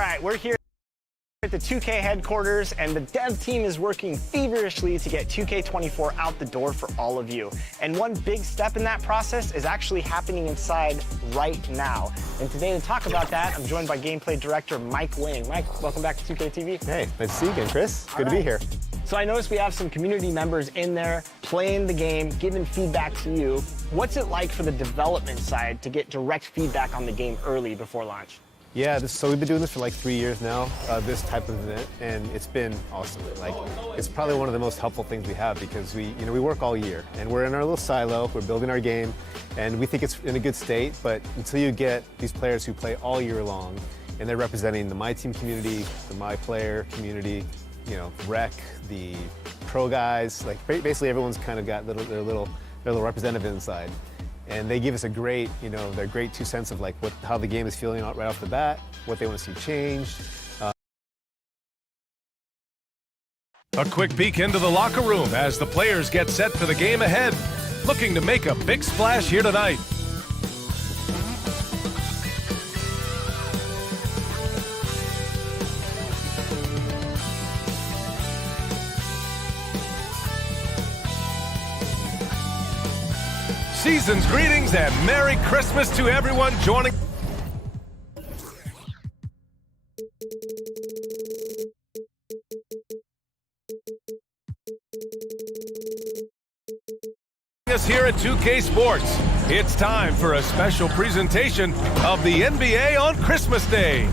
right, we're here at the 2K headquarters, and the dev team is working feverishly to get 2K24 out the door for all of you. And one big step in that process is actually happening inside right now. And today to talk about that, I'm joined by gameplay director Mike Wing. Mike, welcome back to 2K TV. Hey, nice to see you again, Chris. Good to be here. So I noticed we have some community members in there playing the game, giving feedback to you. What's it like for the development side to get direct feedback on the game early before launch? Yeah, so we've been doing this for like 3 years now, this type of event, and it's been awesome. Like, it's probably one of the most helpful things we have because we work all year, and we're in our little silo, we're building our game, and we think it's in a good state, but until you get these players who play all year long, and they're representing the My Team community, the My Player community, you know, Rec, the pro guys, like basically everyone's kind of got their little representative inside. And they give us a great, their great 2 cents of like how the game is feeling right off the bat, what they want to see changed. A quick peek into the locker room as the players get set for the game ahead, looking to make a big splash here tonight. Season's greetings and Merry Christmas to everyone joining us here at 2K Sports. It's time for a special presentation of the NBA on Christmas Day.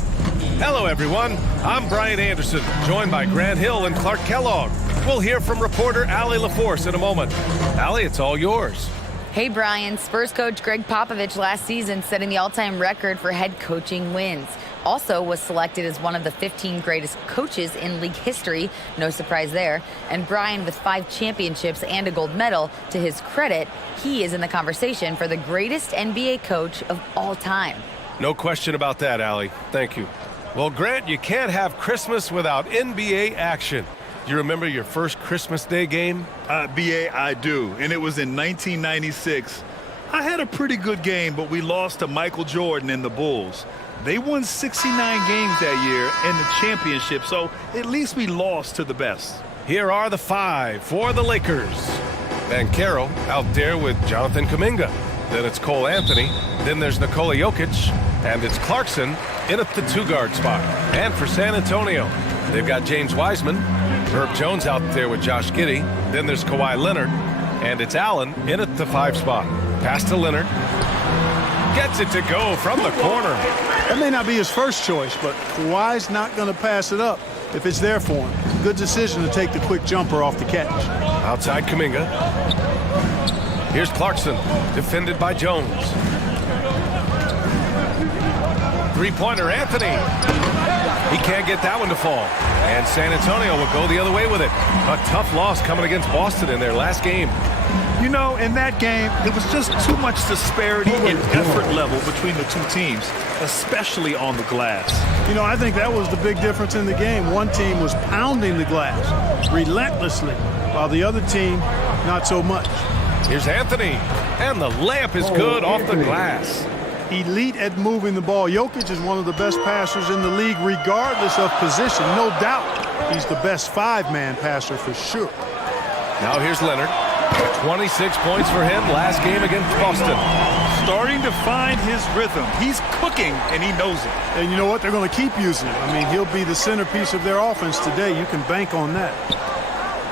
Hello everyone, I'm Brian Anderson, joined by Grant Hill and Clark Kellogg. We'll hear from reporter Allie LaForce in a moment. Allie, it's all yours. Hey, Brian. Spurs coach Greg Popovich last season setting the all-time record for head coaching wins. Also was selected as one of the 15 greatest coaches in league history. No surprise there. And Brian, with 5 championships and a gold medal, to his credit, he is in the conversation for the greatest NBA coach of all time. No question about that, Allie. Thank you. Well, Grant, you can't have Christmas without NBA action. You remember your first Christmas Day game? BA, I do, and it was in 1996. I had a pretty good game, but we lost to Michael Jordan and the Bulls. They won 69 games that year and the championship, so at least we lost to the best. Here are the 5 for the Lakers. Banchero out there with Jonathan Kuminga. Then it's Cole Anthony. Then there's Nikola Jokic. And it's Clarkson in at the 2-guard spot. And for San Antonio, they've got James Wiseman. Herb Jones out there with Josh Giddey. Then there's Kawhi Leonard. And it's Allen in at the 5 spot. Pass to Leonard. Gets it to go from the corner. That may not be his first choice, but Kawhi's not going to pass it up if it's there for him. Good decision to take the quick jumper off the catch. Outside Kuminga. Here's Clarkson, defended by Jones. Three-pointer, Anthony. He can't get that one to fall. And San Antonio will go the other way with it. A tough loss coming against Boston in their last game. You know, in that game, there was just too much disparity in effort level between the two teams, especially on the glass. You know, I think that was the big difference in the game. One team was pounding the glass relentlessly, while the other team, not so much. Here's Anthony, and the layup is good off the glass. Elite at moving the ball. Jokic is one of the best passers in the league, regardless of position. No doubt he's the best 5-man passer for sure. Now here's Leonard. 26 points for him last game against Boston. Starting to find his rhythm. He's cooking, and he knows it. And you know what? They're going to keep using him. I mean, he'll be the centerpiece of their offense today. You can bank on that.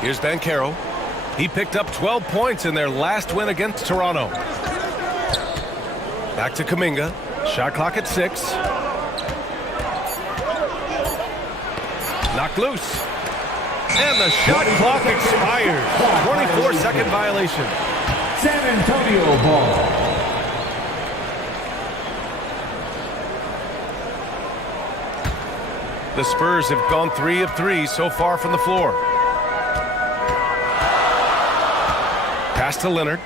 Here's Banchero. He picked up 12 points in their last win against Toronto. Back to Kuminga. Shot clock at 6. Knocked loose. And the shot clock expires. 24-second violation. San Antonio ball. The Spurs have gone 3 of 3 so far from the floor. Pass to Leonard.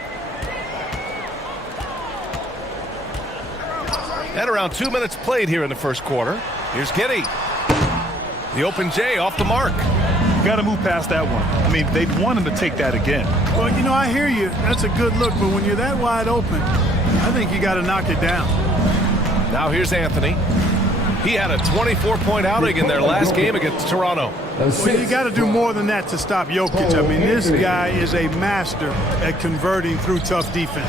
And around 2 minutes played here in the first quarter. Here's Giddey. The open J off the mark. Got to move past that one. I mean, they'd want him to take that again. Well, you know, I hear you. That's a good look, but when you're that wide open, I think you got to knock it down. Now here's Anthony. He had a 24-point outing in their last game against Toronto. Well, you got to do more than that to stop Jokic. I mean, this guy is a master at converting through tough defense.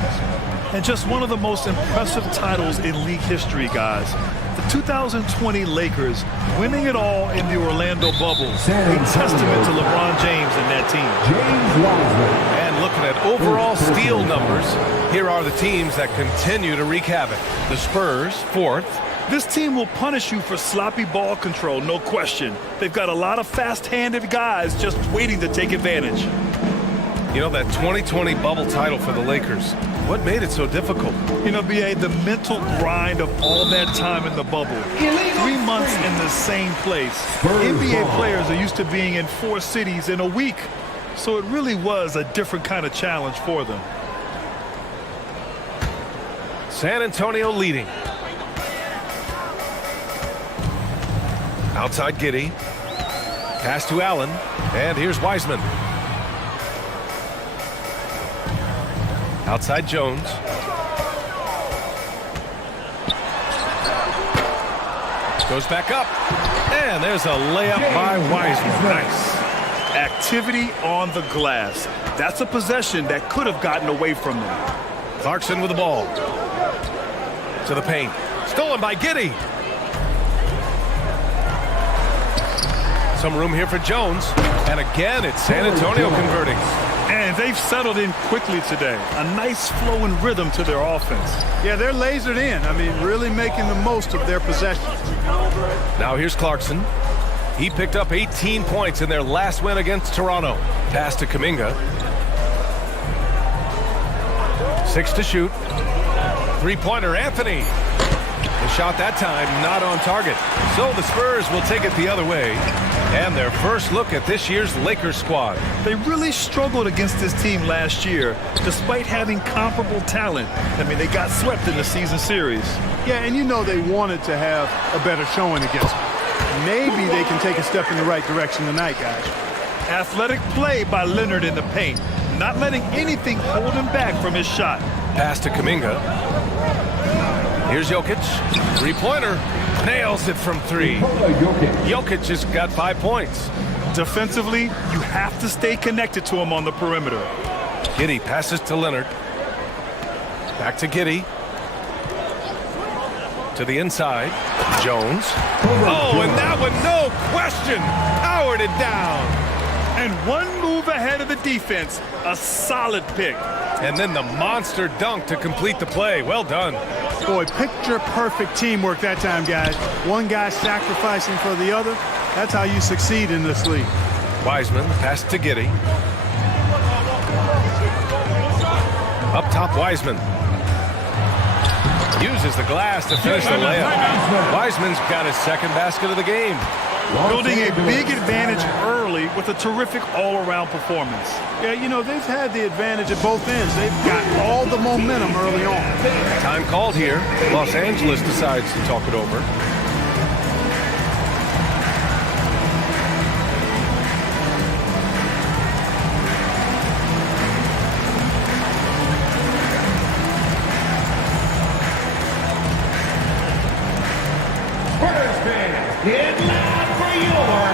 And just one of the most impressive titles in league history, guys. The 2020 Lakers winning it all in the Orlando bubble. A testament to LeBron James and that team. And looking at overall steal numbers, here are the teams that continue to wreak havoc. The Spurs, 4th. This team will punish you for sloppy ball control, no question. They've got a lot of fast-handed guys just waiting to take advantage. You know, that 2020 bubble title for the Lakers, what made it so difficult? You know, B.A., the mental grind of all that time in the bubble. 3 months in the same place. NBA players are used to being in 4 cities in a week. So it really was a different kind of challenge for them. San Antonio leading. Outside Giddey. Pass to Allen. And here's Wiseman. Outside Jones. Goes back up. And there's a layup by Wiseman. Nice. Activity on the glass. That's a possession that could have gotten away from them. Clarkson with the ball. To the paint. Stolen by Giddey. Some room here for Jones. And again, it's San Antonio converting. And they've settled in quickly today. A nice flow and rhythm to their offense. Yeah, they're lasered in. I mean, really making the most of their possessions. Now here's Clarkson. He picked up 18 points in their last win against Toronto. Pass to Kuminga. 6 to shoot. Three-pointer, Anthony. The shot that time not on target. So the Spurs will take it the other way. And their first look at this year's Lakers squad. They really struggled against this team last year, despite having comparable talent. I mean, they got swept in the season series. Yeah, and you know they wanted to have a better showing against them. Maybe they can take a step in the right direction tonight, guys. Athletic play by Leonard in the paint, not letting anything hold him back from his shot. Pass to Kuminga. Here's Jokic. Three-pointer. Nails it from 3. Jokic has got 5 points. Defensively, you have to stay connected to him on the perimeter. Giddey passes to Leonard. Back to Giddey. To the inside. Jones. Oh, and that one, no question, powered it down. And one move ahead of the defense. A solid pick. And then the monster dunk to complete the play. Well done. Boy, picture-perfect teamwork that time, guys. One guy sacrificing for the other. That's how you succeed in this league. Wiseman, pass to Giddey. Up top, Wiseman. Uses the glass to finish the layup. Wiseman's got his second basket of the game. Building a big advantage early with a terrific all-around performance. Yeah, you know, they've had the advantage at both ends. They've got all the momentum early on. Time called here. Los Angeles decides to talk it over. Spurs fans, get loud for your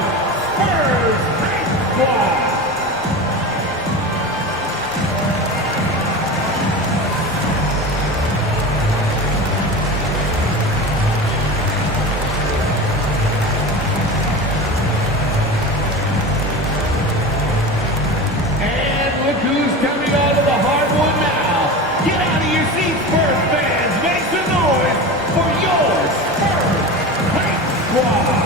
Spurs squad. And look who's coming onto the hardwood now. Get out of your seats, Spurs fans. Make some noise for your Spurs squad.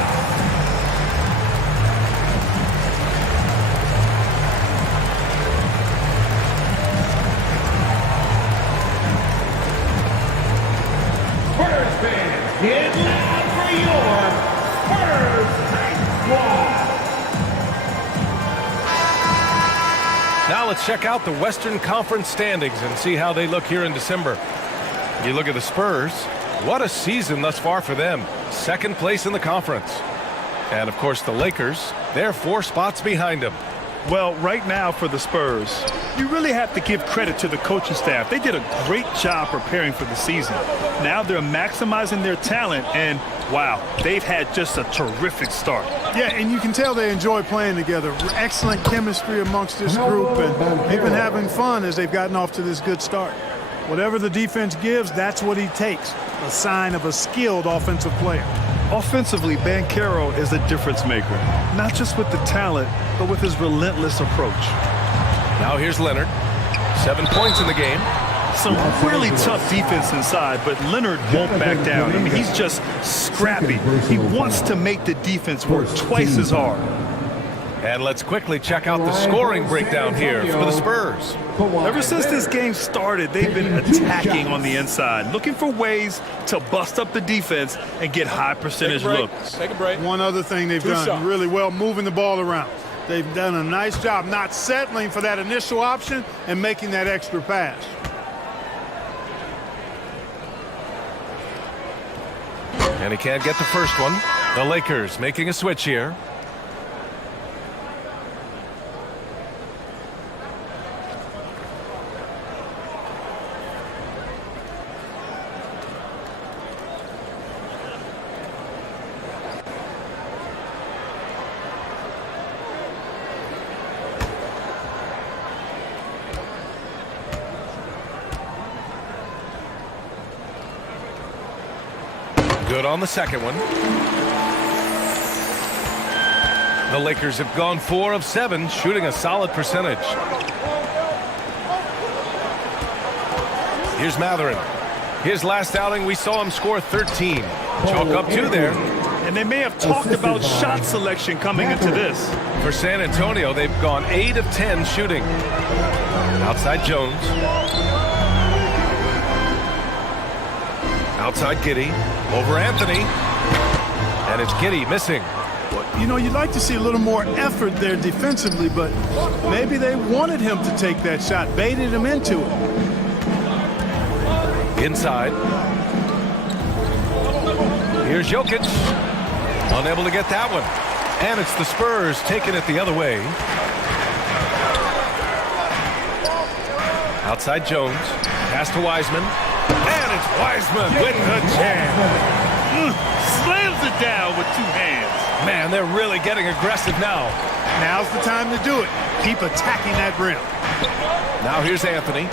Spurs fans, get loud for your Spurs squad. Now let's check out the Western Conference standings and see how they look here in December. You look at the Spurs. What a season thus far for them. Second place in the conference. And, of course, the Lakers, they're 4 spots behind them. Well, right now for the Spurs, you really have to give credit to the coaching staff. They did a great job preparing for the season. Now they're maximizing their talent, and wow, they've had just a terrific start. Yeah, and you can tell they enjoy playing together. Excellent chemistry amongst this group, and they've been having fun as they've gotten off to this good start. Whatever the defense gives, that's what he takes. A sign of a skilled offensive player. Offensively, Banchero is a difference maker, not just with the talent, but with his relentless approach. Now here's Leonard. 7 points in the game. Some really tough defense inside, but Leonard won't back down. I mean, he's just scrappy. He wants to make the defense work twice as hard. And let's quickly check out the scoring breakdown here for the Spurs. Ever since this game started, they've been attacking on the inside, looking for ways to bust up the defense and get high percentage looks. Take a break. One other thing they've done really well, moving the ball around. They've done a nice job not settling for that initial option and making that extra pass. And he can't get the first one. The Lakers making a switch here. Good on the second one. The Lakers have gone 4 of 7, shooting a solid percentage. Here's Mathurin. His last outing, we saw him score 13. Chalk up 2 there. And they may have talked about shot selection coming into this. For San Antonio, they've gone 8 of 10 shooting. Outside Jones. Outside Giddey, over Anthony, and it's Giddey missing. You know, you'd like to see a little more effort there defensively, but maybe they wanted him to take that shot, baited him into it. Inside. Here's Jokic, unable to get that one. And it's the Spurs taking it the other way. Outside Jones, pass to Wiseman. And it's Wiseman with the jam. Slams it down with 2 hands. Man, they're really getting aggressive now. Now's the time to do it. Keep attacking that rim. Now here's Anthony,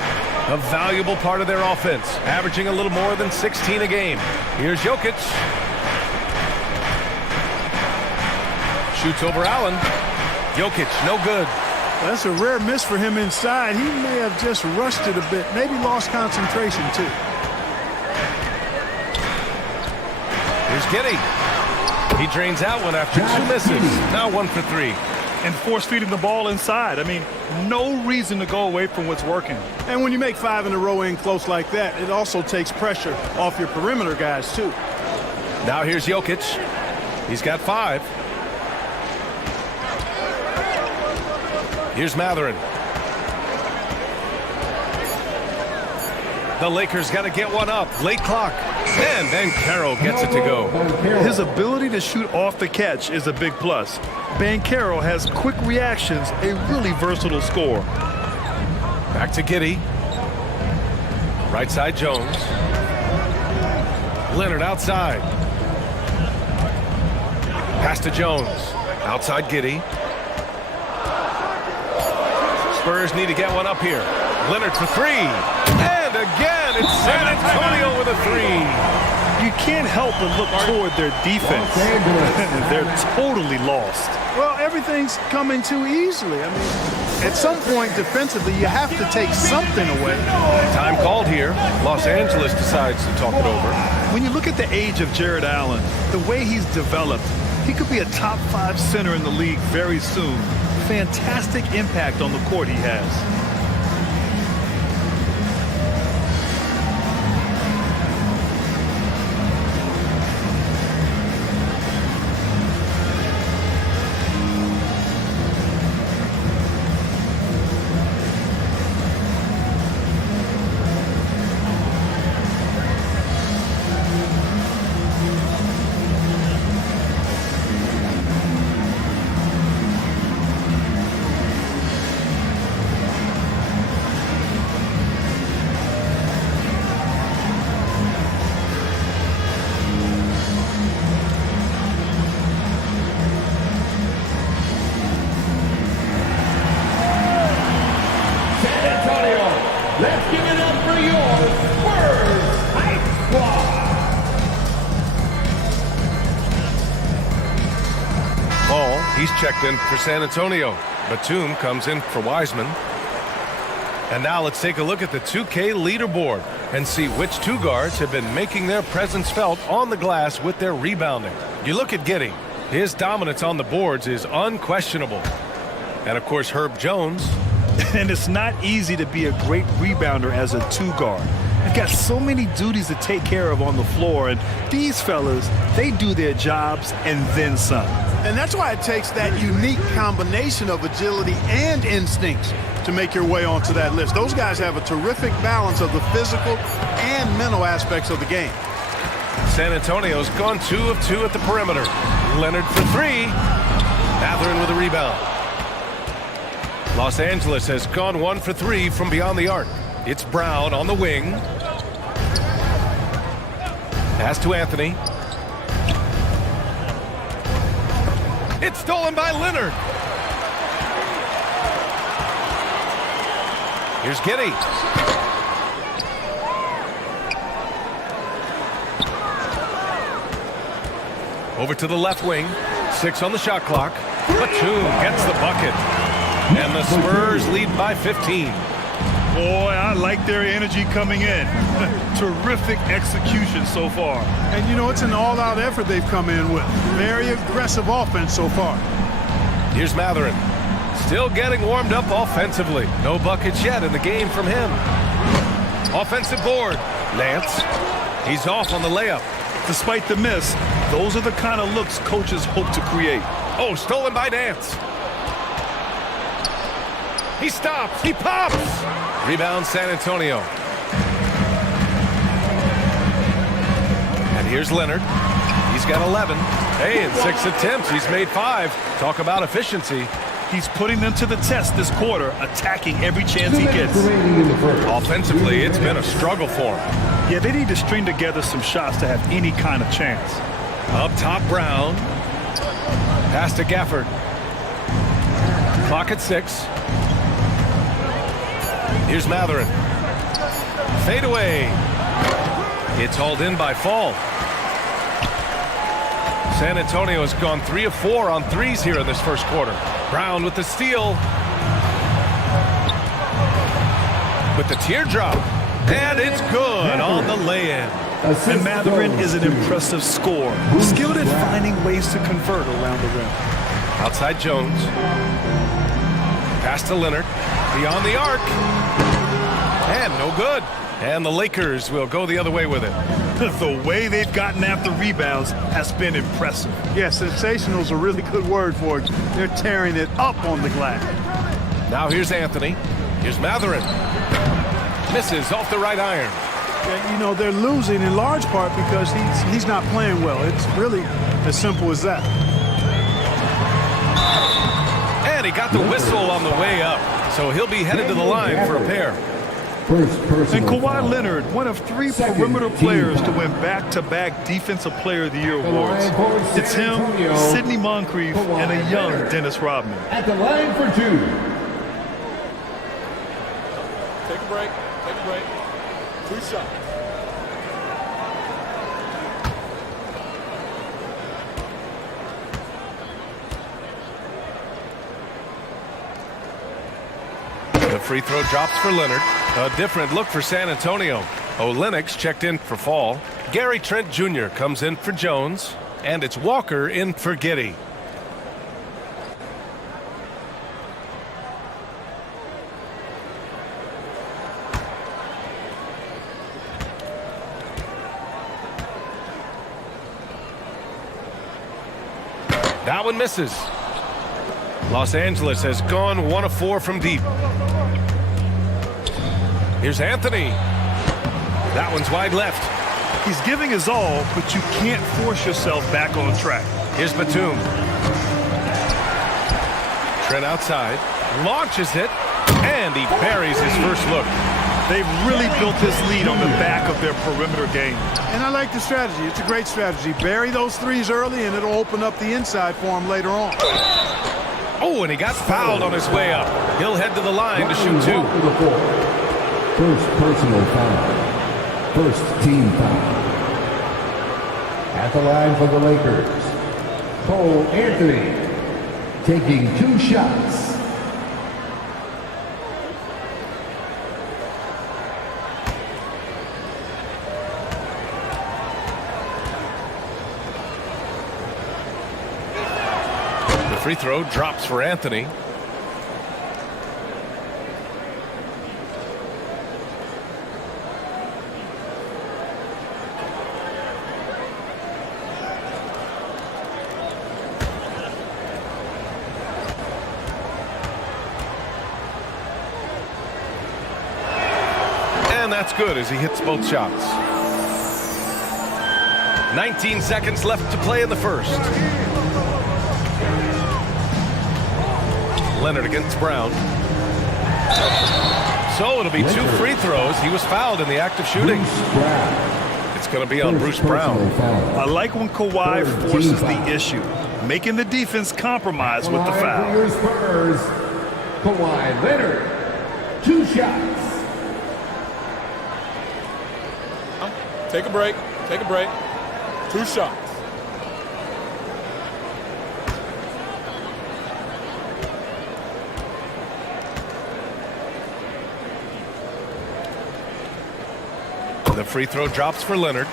a valuable part of their offense, averaging a little more than 16 a game. Here's Jokic. Shoots over Allen. Jokic, no good. That's a rare miss for him inside. He may have just rushed it a bit, maybe lost concentration too. Here's Giddey. He drains out one after 2 misses. Now 1 for 3. And force-feeding the ball inside. I mean, no reason to go away from what's working. And when you make 5 in a row in close like that, it also takes pressure off your perimeter guys too. Now here's Jokic. He's got 5. Here's Mathurin. The Lakers got to get one up. Late clock. And Banchero gets it to go. His ability to shoot off the catch is a big plus. Banchero has quick reactions, a really versatile scorer. Back to Giddey. Right side Jones. Leonard outside. Pass to Jones. Outside Giddey. Spurs need to get one up here. Leonard for 3. And again, it's San Antonio with a 3. You can't help but look toward their defense. They're totally lost. Well, everything's coming too easily. I mean, at some point defensively, you have to take something away. Time called here. Los Angeles decides to talk it over. When you look at the age of Jared Allen, the way he's developed, he could be a top 5 center in the league very soon. Fantastic impact on the court he has. He's checked in for San Antonio. Batum comes in for Wiseman. And now let's take a look at the 2K leaderboard and see which two guards have been making their presence felt on the glass with their rebounding. You look at Giddey. His dominance on the boards is unquestionable. And, of course, Herb Jones. And it's not easy to be a great rebounder as a two-guard. You've got so many duties to take care of on the floor, and these fellas, they do their jobs and then some. And that's why it takes that unique combination of agility and instincts to make your way onto that list. Those guys have a terrific balance of the physical and mental aspects of the game. San Antonio's gone 2 of 2 at the perimeter. Leonard for 3. Mathurin with a rebound. Los Angeles has gone 1 for 3 from beyond the arc. It's Brown on the wing. Pass to Anthony. It's stolen by Leonard. Here's Giddey. Over to the left wing. 6 on the shot clock. Batum gets the bucket. And the Spurs lead by 15. Boy, I like their energy coming in. Terrific execution so far. And, you know, it's an all-out effort they've come in with. Very aggressive offense so far. Here's Mathurin. Still getting warmed up offensively. No buckets yet in the game from him. Offensive board. Nance. He's off on the layup. Despite the miss, those are the kind of looks coaches hope to create. Oh, stolen by Nance. He stops. He pops. Rebound San Antonio. And here's Leonard. He's got 11. Hey, in 6 attempts, he's made 5. Talk about efficiency. He's putting them to the test this quarter, attacking every chance he gets. Offensively, it's been a struggle for him. Yeah, they need to string together some shots to have any kind of chance. Up top, Brown. Pass to Gafford. Clock at 6. Here's Mathurin. Fade away. It's hauled in by Fall. San Antonio has gone 3 of 4 on threes here in this first quarter. Brown with the steal. With the teardrop. And it's good on the lay-in. And Mathurin is an impressive scorer. Skilled at finding ways to convert around the rim. Outside Jones. Pass to Leonard. Beyond the arc. And no good. And the Lakers will go the other way with it. The way they've gotten after rebounds has been impressive. Yeah, sensational is a really good word for it. They're tearing it up on the glass. Now here's Anthony. Here's Mathurin. Misses off the right iron. And, you know, they're losing in large part because he's not playing well. It's really as simple as that. And he got the whistle on the way up. So he'll be headed to the line for a pair. And Kawhi Leonard, one of 3 perimeter players to win back-to-back Defensive Player of the Year awards. It's him, Sidney Moncrief, and a young Dennis Rodman. At the line for 2. Take a break. Take a break. 2 shots. The free throw drops for Leonard. A different look for San Antonio. Olynyk checked in for Fall. Gary Trent Jr. comes in for Jones. And it's Walker in for Giddey. That one misses. Los Angeles has gone 1 of 4 from deep. Here's Anthony. That one's wide left. He's giving his all, but you can't force yourself back on track. Here's Batum. Trent outside. Launches it. And he buries his first look. They've really built this lead on the back of their perimeter game. And I like the strategy. It's a great strategy. Bury those threes early, and it'll open up the inside for him later on. Oh, and he got fouled on his way up. He'll head to the line to shoot 2. First personal foul. First team foul. At the line for the Lakers, Cole Anthony. taking 2 shots. The free throw drops for Anthony. And that's good as he hits both shots. 19 seconds left to play in the first. Leonard against Brown. So it'll be 2 free throws. He was fouled in the act of shooting. It's going to be on Bruce Brown. I like when Kawhi forces the issue, making the defense compromise with the foul. For your Spurs, Kawhi Leonard, 2 shots. Take a break. Take a break. 2 shots. The free throw drops for Leonard.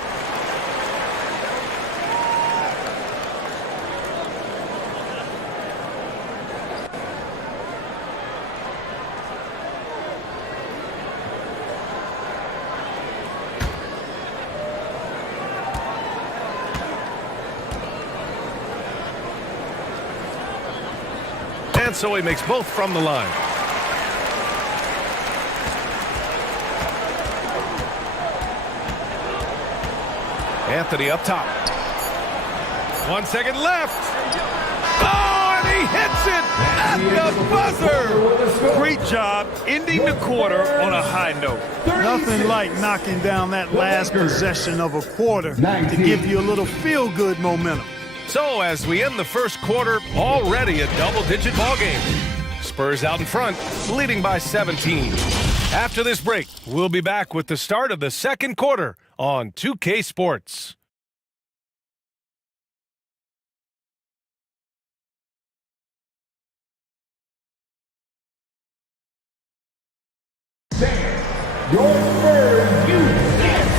And so he makes both from the line. Anthony up top. 1 second left. Oh, and he hits it at the buzzer. Great job ending the quarter on a high note. Nothing like knocking down that last possession of a quarter to give you a little feel-good momentum. So as we end the first quarter, already a double-digit ball game. Spurs out in front, leading by 17. After this break, we'll be back with the start of the second quarter on 2K Sports.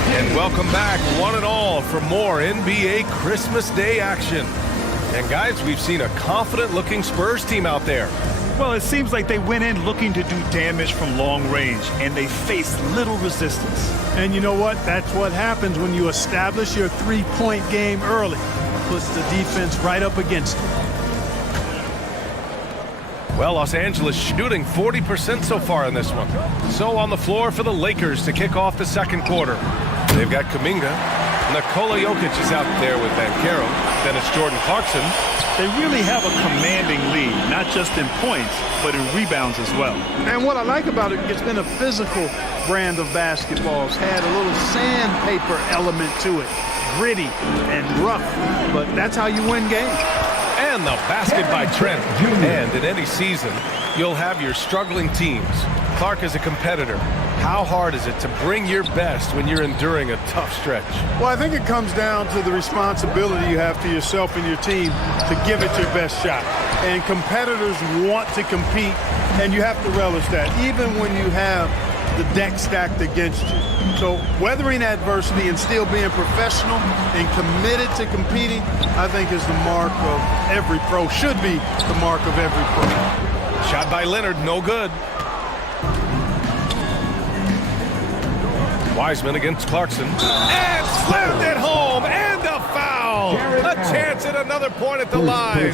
And welcome back, one and all, for more NBA Christmas Day action. And guys, we've seen a confident-looking Spurs team out there. Well, it seems like they went in looking to do damage from long range, and they faced little resistance. And you know what? That's what happens when you establish your three-point game early. Puts the defense right up against it. Well, Los Angeles shooting 40% so far in this one. So on the floor for the Lakers to kick off the second quarter. They've got Kuminga. Nikola Jokic is out there with Banchero. Then it's Jordan Clarkson. They really have a commanding lead, not just in points, but in rebounds as well. And what I like about it, it's been a physical brand of basketball. It's had a little sandpaper element to it. Gritty and rough, but that's how you win games. And the basket by Trent. And in any season, you'll have your struggling teams. Clark is a competitor. How hard is it to bring your best when you're enduring a tough stretch? Well, I think it comes down to the responsibility you have to yourself and your team to give it your best shot. And competitors want to compete, and you have to relish that, even when you have the deck stacked against you. So weathering adversity and still being professional and committed to competing, I think is the mark of every pro, should be the mark of every pro. Shot by Leonard, no good. Wiseman against Clarkson. And slammed it home, and a foul. A chance at another point at the line.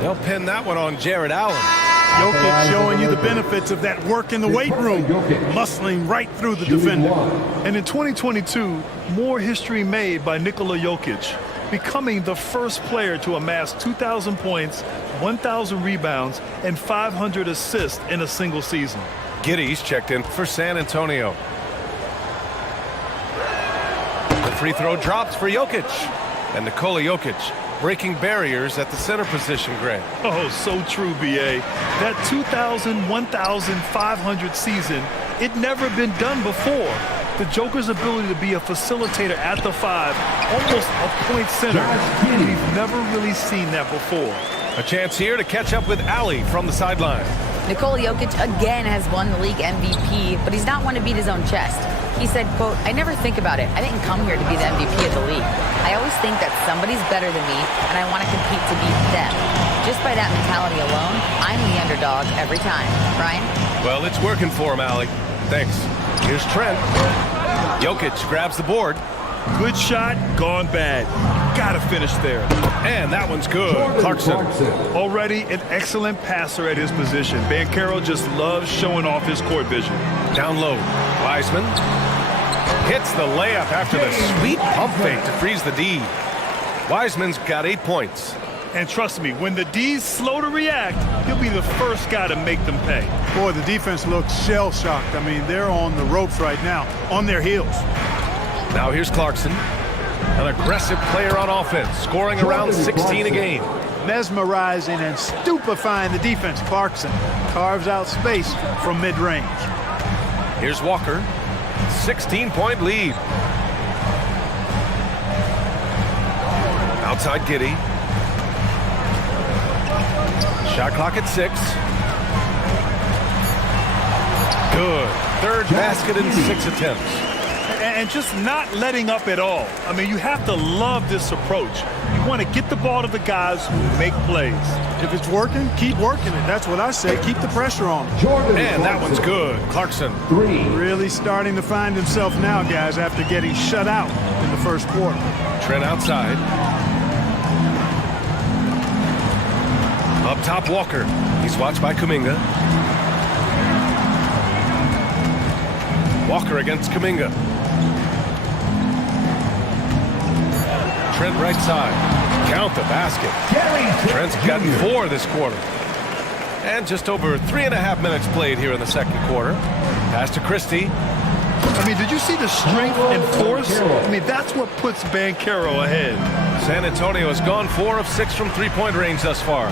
They'll pin that one on Jared Allen. Jokic showing you the benefits of that work in the weight room, muscling right through the defender. And in 2022, more history made by Nikola Jokic, becoming the first player to amass 2,000 points, 1,000 rebounds, and 500 assists in a single season. Giddey's checked in for San Antonio. The free throw drops for Jokic. And Nikola Jokic breaking barriers at the center position, Grant. Oh, so true, B.A. That 2,000, 1,500 season, it never been done before. The Joker's ability to be a facilitator at the 5, almost a point center, we've never really seen that before. A chance here to catch up with Ali from the sideline. Nikola Jokic again has won the league MVP, but he's not one to beat his own chest. He said, quote, "I never think about it. I didn't come here to be the MVP of the league. I always think that somebody's better than me, and I want to compete to beat them. Just by that mentality alone, I'm the underdog every time." Ryan? Well, it's working for him, Ali. Thanks. Here's Trent. Jokic grabs the board. Good shot, gone bad. Gotta finish there. And that one's good. Clarkson. Already an excellent passer at his position. Banchero just loves showing off his court vision. Down low. Wiseman hits the layup after the sweet pump fake to freeze the D. Wiseman's got 8 points. And trust me, when the D's slow to react, he'll be the first guy to make them pay. Boy, the defense looks shell-shocked. I mean, they're on the ropes right now, on their heels. Now here's Clarkson, an aggressive player on offense, scoring around 16 a game. Mesmerizing and stupefying the defense. Clarkson carves out space from mid-range. Here's Walker, 16-point lead. Outside Giddey. Shot clock at 6. Good. Third basket in 6 attempts. And just not letting up at all. I mean, you have to love this approach. You want to get the ball to the guys who make plays. If it's working, keep working it. That's what I say. Keep the pressure on him. And that one's good. Clarkson. Really starting to find himself now, guys, after getting shut out in the first quarter. Trent outside. Up top, Walker. He's watched by Kuminga. Walker against Kuminga. Trent right side. Count the basket. Trent's gotten 4 this quarter. And just over 3.5 minutes played here in the second quarter. Pass to Christie. I mean, did you see the strength and force? I mean, that's what puts Banchero ahead. San Antonio has gone 4 of 6 from three-point range thus far.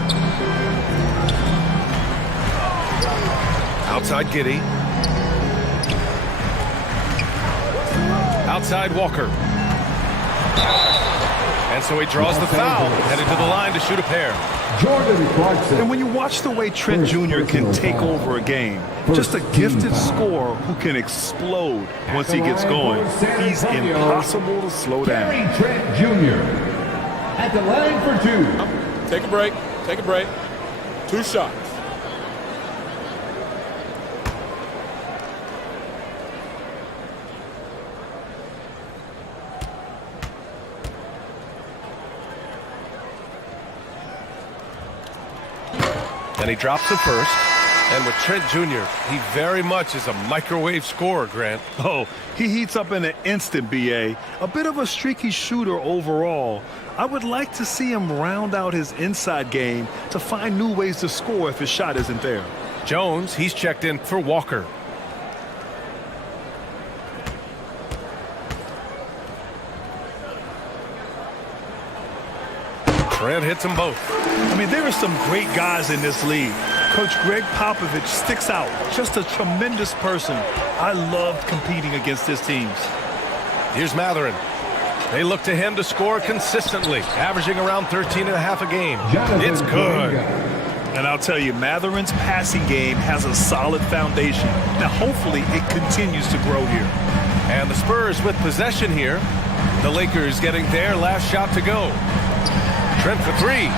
Outside Giddey. Outside Walker. And so he draws the foul, headed to the line to shoot a pair. And when you watch the way Trent Jr. can take over a game, just a gifted scorer who can explode once he gets going. He's impossible to slow down. Trent Jr. at the line for 2. Take a break. Take a break. 2 shots. And he drops the first. And with Trent Jr., he very much is a microwave scorer, Grant. Oh, he heats up in an instant, B.A. A bit of a streaky shooter overall. I would like to see him round out his inside game to find new ways to score if his shot isn't there. Jones, he's checked in for Walker. Trent hits them both. I mean, there are some great guys in this league. Coach Greg Popovich sticks out. Just a tremendous person. I loved competing against his teams. Here's Mathurin. They look to him to score consistently, averaging around 13.5 a game. It's good. And I'll tell you, Mathurin's passing game has a solid foundation. Now, hopefully, it continues to grow here. And the Spurs with possession here. The Lakers getting their last shot to go. Trent for 3.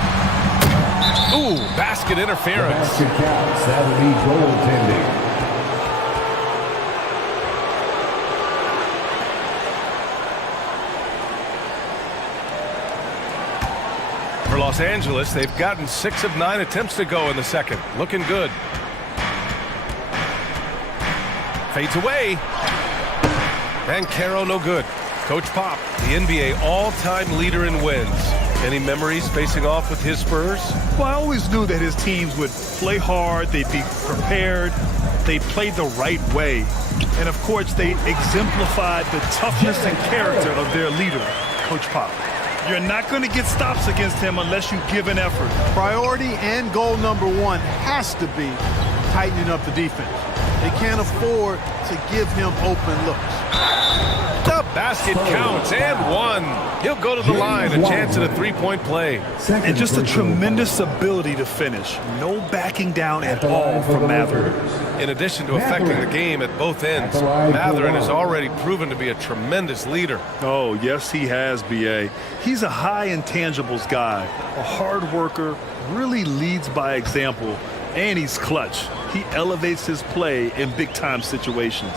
Ooh, basket interference. Basket counts. That'll be goaltending. For Los Angeles, they've gotten 6 of 9 attempts to go in the second. Looking good. Fades away. Banchero no good. Coach Pop, the NBA all-time leader in wins. Any memories facing off with his Spurs? Well, I always knew that his teams would play hard, they'd be prepared, they played the right way. And of course, they exemplified the toughness and character of their leader, Coach Pop. You're not going to get stops against him unless you give an effort. Priority and goal number 1 has to be tightening up the defense. They can't afford to give him open looks. Up Basket counts and one. He'll go to the line, a chance at a three-point play. And just a tremendous ability to finish. No backing down at all from Mathurin. In addition to affecting the game at both ends, Mathurin has already proven to be a tremendous leader. Oh, yes, he has, B.A. He's a high intangibles guy, a hard worker, really leads by example, and he's clutch. He elevates his play in big-time situations.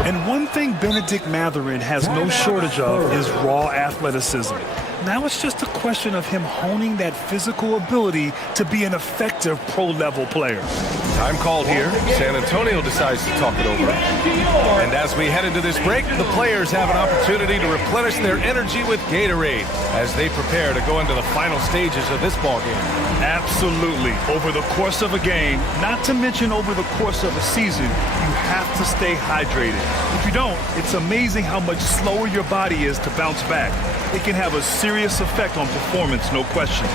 And one thing Bennedict Mathurin has no shortage of is raw athleticism. Now it's just a question of him honing that physical ability to be an effective pro-level player. Time called here. San Antonio decides to talk it over. And as we head into this break, the players have an opportunity to replenish their energy with Gatorade as they prepare to go into the final stages of this ball game. Absolutely. Over the course of a game, not to mention over the course of a season, you have to stay hydrated. If you don't, it's amazing how much slower your body is to bounce back. It can have a serious effect on performance, no question.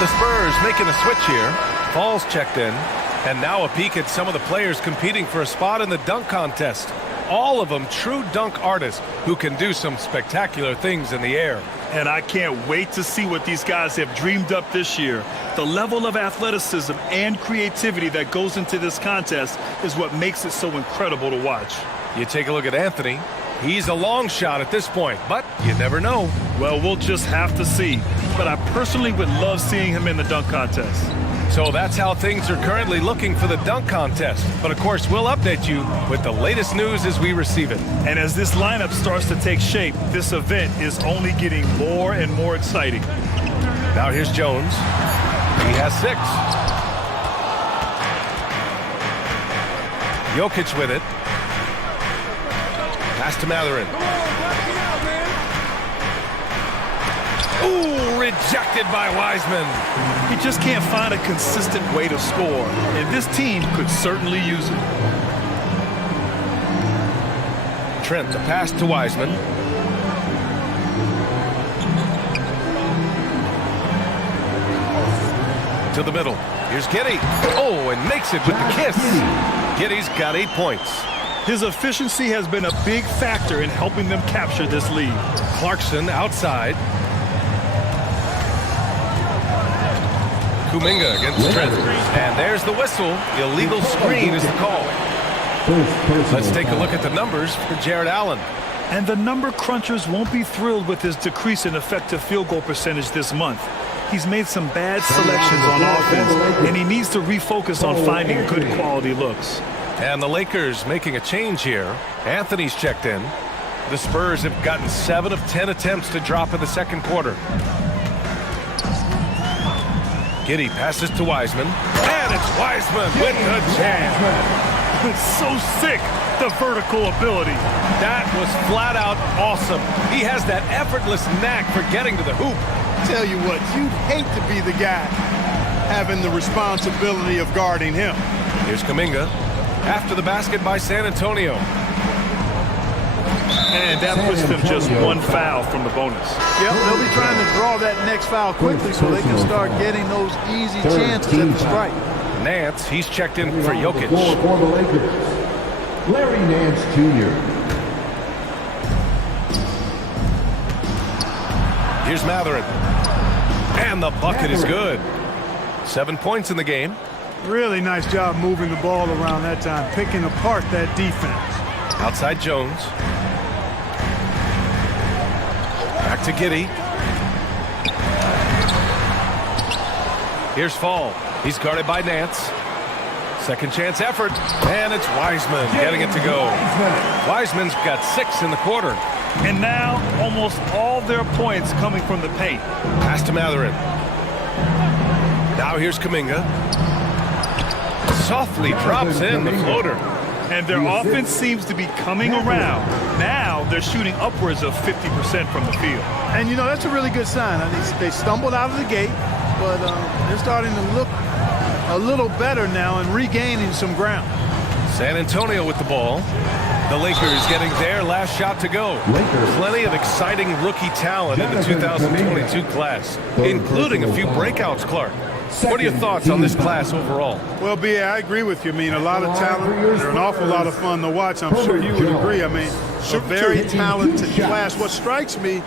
The Spurs making a switch here. Falls checked in. And now a peek at some of the players competing for a spot in the dunk contest. All of them true dunk artists who can do some spectacular things in the air. And I can't wait to see what these guys have dreamed up this year. The level of athleticism and creativity that goes into this contest is what makes it so incredible to watch. You take a look at Anthony. He's a long shot at this point, but you never know. Well, we'll just have to see. But I personally would love seeing him in the dunk contest. So that's how things are currently looking for the dunk contest. But of course, we'll update you with the latest news as we receive it. And as this lineup starts to take shape, this event is only getting more and more exciting. Now here's Jones. He has 6. Jokic with it. Pass to Mathurin. Ooh, rejected by Wiseman. He just can't find a consistent way to score, and this team could certainly use it. Trent, the pass to Wiseman. To the middle. Here's Giddey. Oh, and makes it with the kiss. Giddey's got 8 points. His efficiency has been a big factor in helping them capture this lead. Clarkson outside. Kuminga against Trent. And there's the whistle. Illegal screen is the call. Let's take a look at the numbers for Jared Allen. And the number crunchers won't be thrilled with his decrease in effective field goal percentage this month. He's made some bad selections on offense, and he needs to refocus on finding good quality looks. And the Lakers making a change here. Anthony's checked in. The Spurs have gotten 7 of 10 attempts to drop in the second quarter. Giddey passes to Wiseman. And it's Wiseman with the jam. It's so sick, the vertical ability. That was flat out awesome. He has that effortless knack for getting to the hoop. Tell you what, you'd hate to be the guy having the responsibility of guarding him. Here's Kuminga. After the basket by San Antonio. And that puts them just 1 foul from the bonus. Yep, they'll be trying to draw that next foul quickly so they can start getting those easy chances at the strike. Nance, he's checked in for Jokic. For the Lakers, Larry Nance Jr. Here's Mathurin. And the bucket is good. 7 points in the game. Really nice job moving the ball around that time, picking apart that defense. Outside Jones. Back to Giddey. Here's Fall. He's guarded by Nance. Second chance effort, and it's Wiseman getting it to go. Wiseman's got 6 in the quarter. And now almost all their points coming from the paint. Pass to Mathurin. Now here's Kuminga. Softly drops in the floater. And their offense seems to be coming around. Now they're shooting upwards of 50% from the field. And, you know, that's a really good sign. They stumbled out of the gate, but they're starting to look a little better now and regaining some ground. San Antonio with the ball. The Lakers getting their last shot to go. Plenty of exciting rookie talent in the 2022 class, including a few breakouts, Clark. What are your thoughts on this class overall? Well, B.A., I agree with you. I mean, a lot of talent. They're an awful lot of fun to watch. I'm sure you would agree. I mean, a very talented class. What strikes me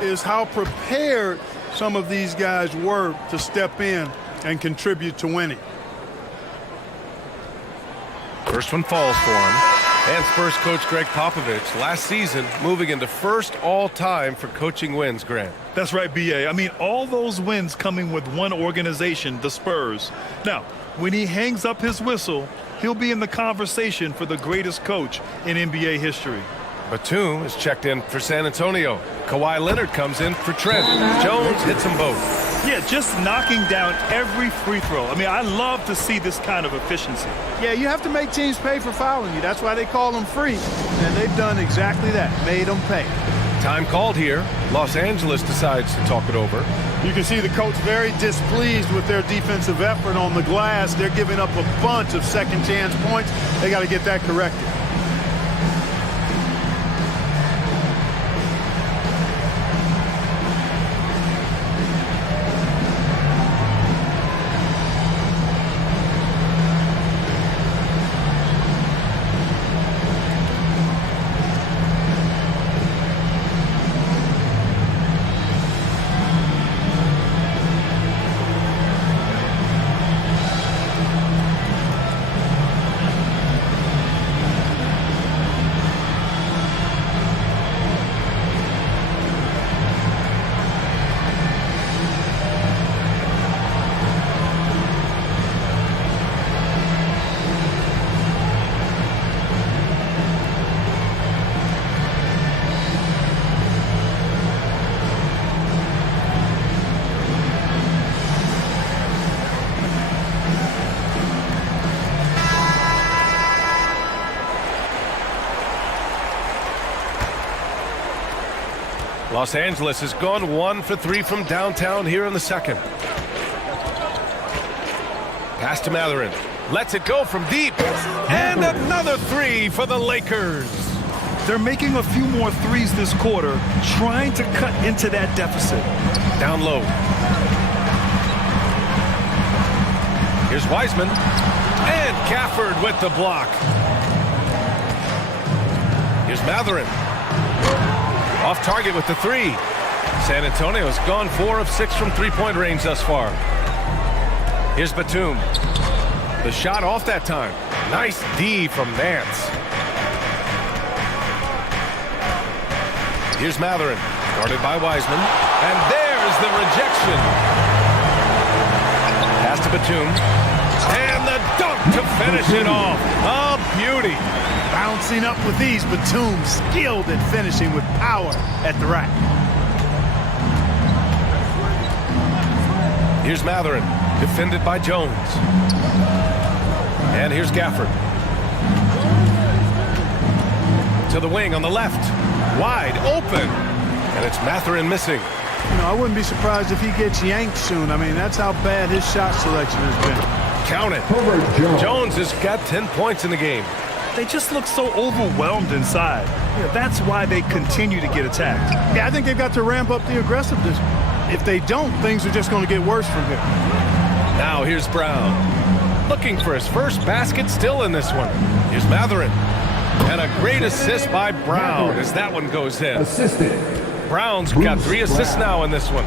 is how prepared some of these guys were to step in and contribute to winning. First one falls for him. And Spurs coach Greg Popovich last season moving into first all-time for coaching wins, Grant. That's right, B.A. I mean, all those wins coming with one organization, the Spurs. Now, when he hangs up his whistle, he'll be in the conversation for the greatest coach in NBA history. Batum is checked in for San Antonio. Kawhi Leonard comes in for Trent. Jones hits them both. Yeah, just knocking down every free throw. I mean, I love to see this kind of efficiency. Yeah, you have to make teams pay for fouling you. That's why they call them free. And they've done exactly that, made them pay. Time called here. Los Angeles decides to talk it over. You can see the coach very displeased with their defensive effort on the glass. They're giving up a bunch of second chance points. They got to get that corrected. Los Angeles has gone 1 for 3 from downtown here in the second. Pass to Mathurin. Lets it go from deep. And another 3 for the Lakers. They're making a few more threes this quarter, trying to cut into that deficit. Down low. Here's Wiseman. And Gafford with the block. Here's Mathurin. Off target with the 3. San Antonio's gone 4 of 6 from three-point range thus far. Here's Batum. The shot off that time. Nice D from Nance. Here's Mathurin, guarded by Wiseman. And there's the rejection. Pass to Batum. And the dunk to finish it off. A beauty. Bouncing up with ease, Batum skilled at finishing with power at the rack. Here's Mathurin, defended by Jones. And here's Gafford. To the wing on the left. Wide open. And it's Mathurin missing. You know, I wouldn't be surprised if he gets yanked soon. I mean, that's how bad his shot selection has been. Count it. Jones has got 10 points in the game. They just look so overwhelmed inside. Yeah, that's why they continue to get attacked. Yeah, I think they've got to ramp up the aggressiveness. If they don't, things are just going to get worse from here. Now here's Brown. Looking for his first basket still in this one. Here's Mathurin. And a great assist by Brown as that one goes in. Brown's got 3 assists now in this one.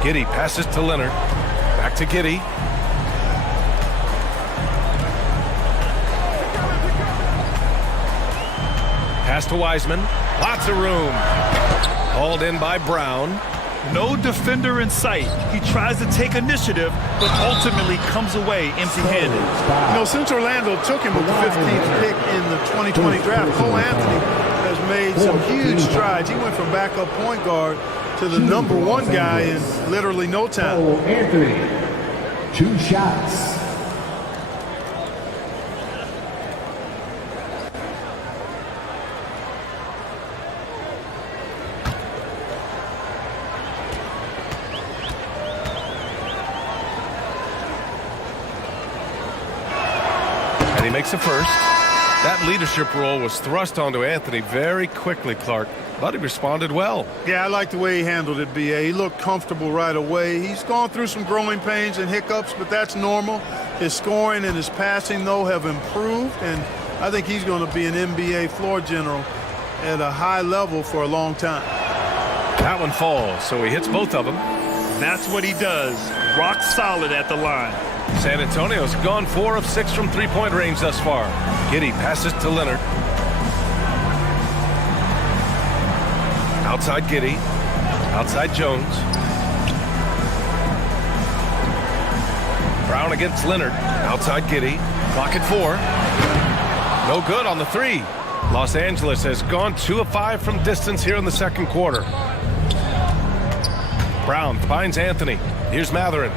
Giddey passes to Leonard. Back to Giddey. Pass to Wiseman. Lots of room. Hauled in by Brown. No defender in sight. He tries to take initiative, but ultimately comes away empty-handed. You know, since Orlando took him with the 15th pick in the 2020 draft, Cole Anthony has made some huge strides. He went from backup point guard to the #1 guy in literally no time. Cole Anthony, 2 shots. And he makes a first. That leadership role was thrust onto Anthony very quickly, Clark, but he responded well. Yeah, I like the way he handled it, B.A. He looked comfortable right away. He's gone through some growing pains and hiccups, but that's normal. His scoring and his passing, though, have improved, and I think he's going to be an NBA floor general at a high level for a long time. That one falls, so he hits both of them. That's what he does. Rock solid at the line. San Antonio's gone 4 of 6 from three-point range thus far. Giddey passes to Leonard. Outside Giddey. Outside Jones. Brown against Leonard. Outside Giddey. Clock at 4. No good on the 3. Los Angeles has gone 2 of 5 from distance here in the second quarter. Brown finds Anthony. Here's Mathurin.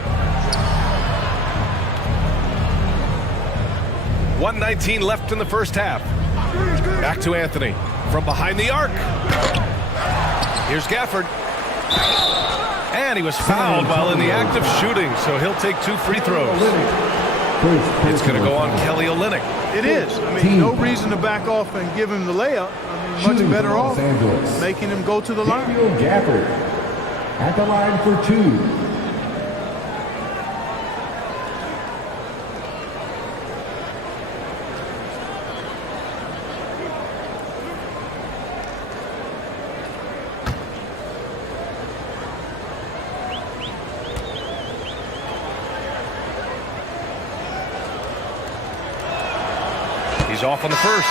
1:19 left in the first half. Back to Anthony from behind the arc. Here's Gafford. And he was fouled while in the act of shooting, so he'll take 2 free throws. It's going to go on Kelly Olynyk. It is. I mean, no reason to back off and give him the layup. I mean, much better off making him go to the line. Gafford at the line for 2. He's off on the first.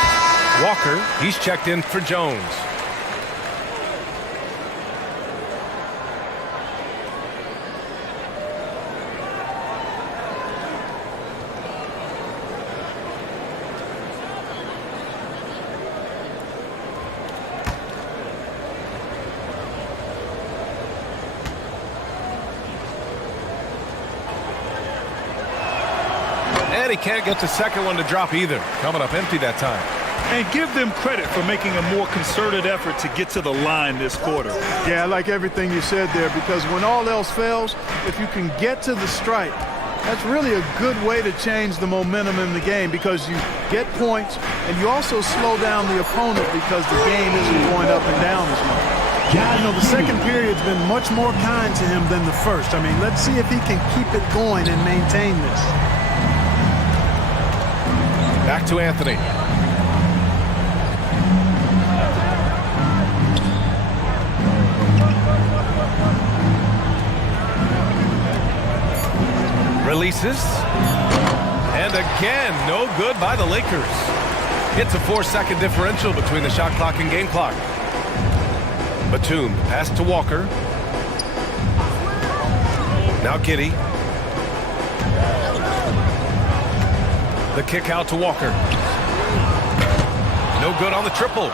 Walker, he's checked in for Jones. And he can't get the second one to drop either. Coming up empty that time. And give them credit for making a more concerted effort to get to the line this quarter. Yeah, I like everything you said there, because when all else fails, if you can get to the stripe, that's really a good way to change the momentum in the game, because you get points and you also slow down the opponent because the game isn't going up and down as much. You know, the second period's been much more kind to him than the first. I mean, let's see if he can keep it going and maintain this. Back to Anthony. Releases. And again, no good by the Lakers. It's a 4-second differential between the shot clock and game clock. Batum, pass to Walker. Now Giddey. The kick out to Walker. No good on the triple.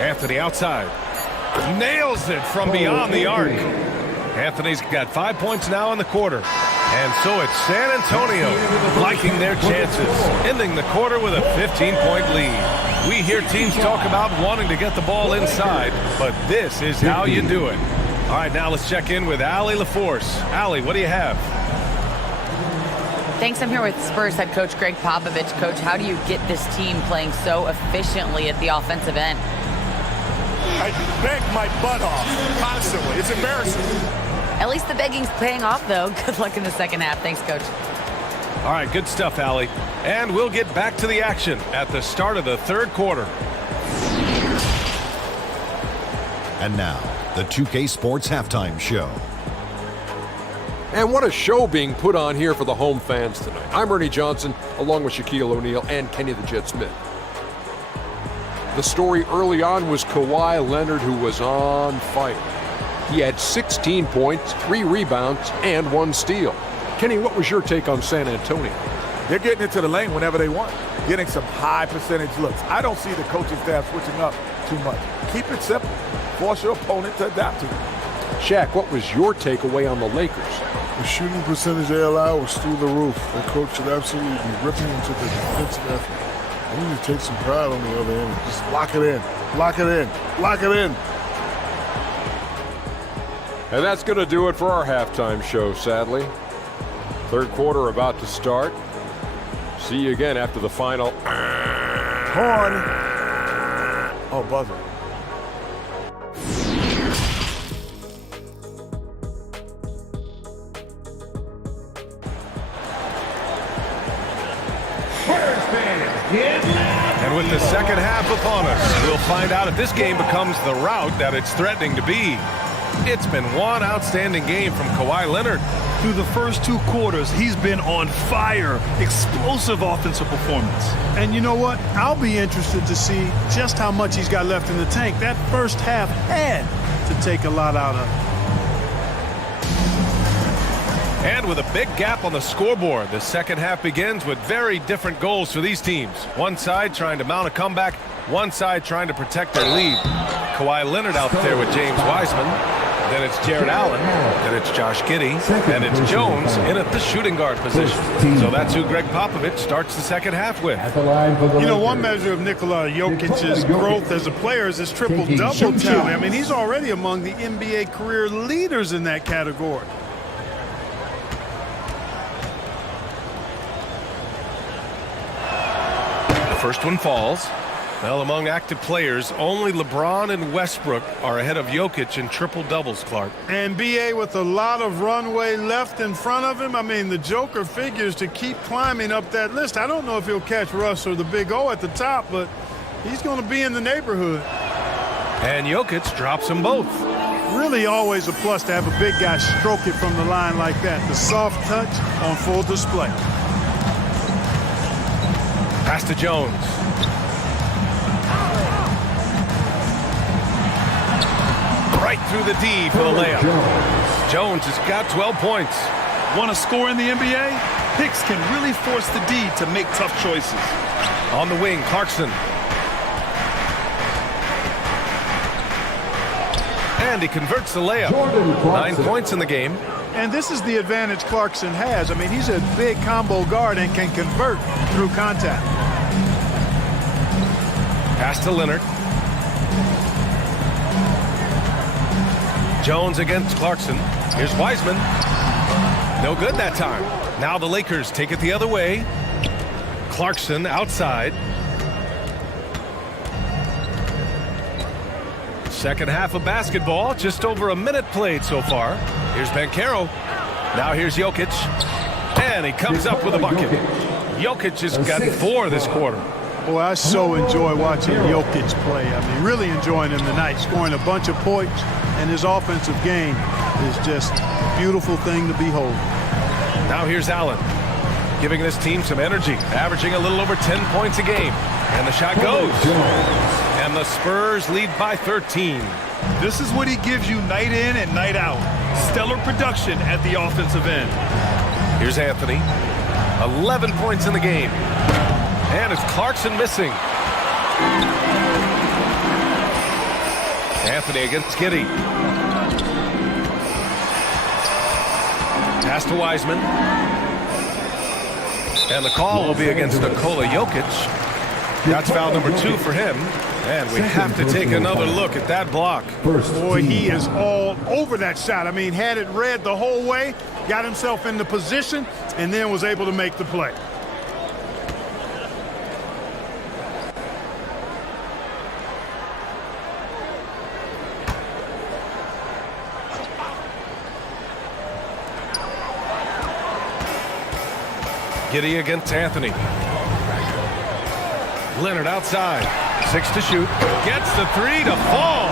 Anthony outside. Nails it from beyond the arc. Anthony's got 5 points now in the quarter. And so it's San Antonio liking their chances, ending the quarter with a 15-point lead. We hear teams talk about wanting to get the ball inside, but this is how you do it. All right, now let's check in with Allie LaForce. Allie, what do you have? Thanks. I'm here with Spurs head coach Greg Popovich. Coach, how do you get this team playing so efficiently at the offensive end? I beg my butt off constantly. It's embarrassing. At least the begging's paying off, though. Good luck in the second half. Thanks, Coach. All right, good stuff, Allie. And we'll get back to the action at the start of the third quarter. And now, the 2K Sports Halftime Show. And what a show being put on here for the home fans tonight. I'm Ernie Johnson, along with Shaquille O'Neal and Kenny the Jet Smith. The story early on was Kawhi Leonard, who was on fire. He had 16 points, 3 rebounds, and 1 steal. Kenny, what was your take on San Antonio? They're getting into the lane whenever they want, getting some high percentage looks. I don't see the coaching staff switching up too much. Keep it simple. Force your opponent to adapt to it. Shaq, what was your takeaway on the Lakers? The shooting percentage they allow was through the roof. The coach should absolutely be ripping into the defensive effort. They need to take some pride on the other end. Just lock it in. Lock it in. Lock it in. And that's going to do it for our halftime show, sadly. Third quarter about to start. See you again after the final. Horn. Oh, buzzer. And with the second half upon us, we'll find out if this game becomes the rout that it's threatening to be. It's been one outstanding game from Kawhi Leonard. Through the first 2 quarters, he's been on fire. Explosive offensive performance. And you know what? I'll be interested to see just how much he's got left in the tank. That first half had to take a lot out of it. And with a big gap on the scoreboard, the second half begins with very different goals for these teams. One side trying to mount a comeback, one side trying to protect their lead. Kawhi Leonard out there with James Wiseman. Then it's Jared Allen. Then it's Josh Giddey. And it's Jones in at the shooting guard position. So that's who Greg Popovich starts the second half with. You know, one measure of Nikola Jokic's growth as a player is his triple-double tally. I mean, he's already among the NBA career leaders in that category. First one falls. Well, among active players, only LeBron and Westbrook are ahead of Jokic in triple-doubles, Clark. And B.A. with a lot of runway left in front of him. I mean, the Joker figures to keep climbing up that list. I don't know if he'll catch Russ or the Big O at the top, but he's going to be in the neighborhood. And Jokic drops them both. Really always a plus to have a big guy stroke it from the line like that. The soft touch on full display. Pass to Jones. Right through the D for the layup. Jones has got 12 points. Want to score in the NBA? Hicks can really force the D to make tough choices. On the wing, Clarkson. And he converts the layup. 9 points in the game. And this is the advantage Clarkson has. I mean, he's a big combo guard and can convert through contact. Pass to Leonard. Jones against Clarkson. Here's Wiseman. No good that time. Now the Lakers take it the other way. Clarkson outside. Second half of basketball, just over a minute played so far. Here's Banchero. Now here's Jokic. And he comes up with a bucket. Jokic has got 4 this quarter. Boy, I so enjoy watching Jokic play. I mean, really enjoying him tonight, scoring a bunch of points, and his offensive game is just a beautiful thing to behold. Now here's Allen, giving this team some energy, averaging a little over 10 points a game. And the shot goes. And the Spurs lead by 13. This is what he gives you night in and night out. Stellar production at the offensive end. Here's Anthony. 11 points in the game. And it's Clarkson missing. Anthony against Giddey. Pass to Wiseman. And the call will be against Nikola Jokic. That's foul number 2 for him. And we have to take another look at that block. Boy, he is all over that shot. I mean, had it read the whole way, got himself in the position, and then was able to make the play. Giddey against Anthony. Leonard outside. 6 to shoot. Gets the 3 to fall.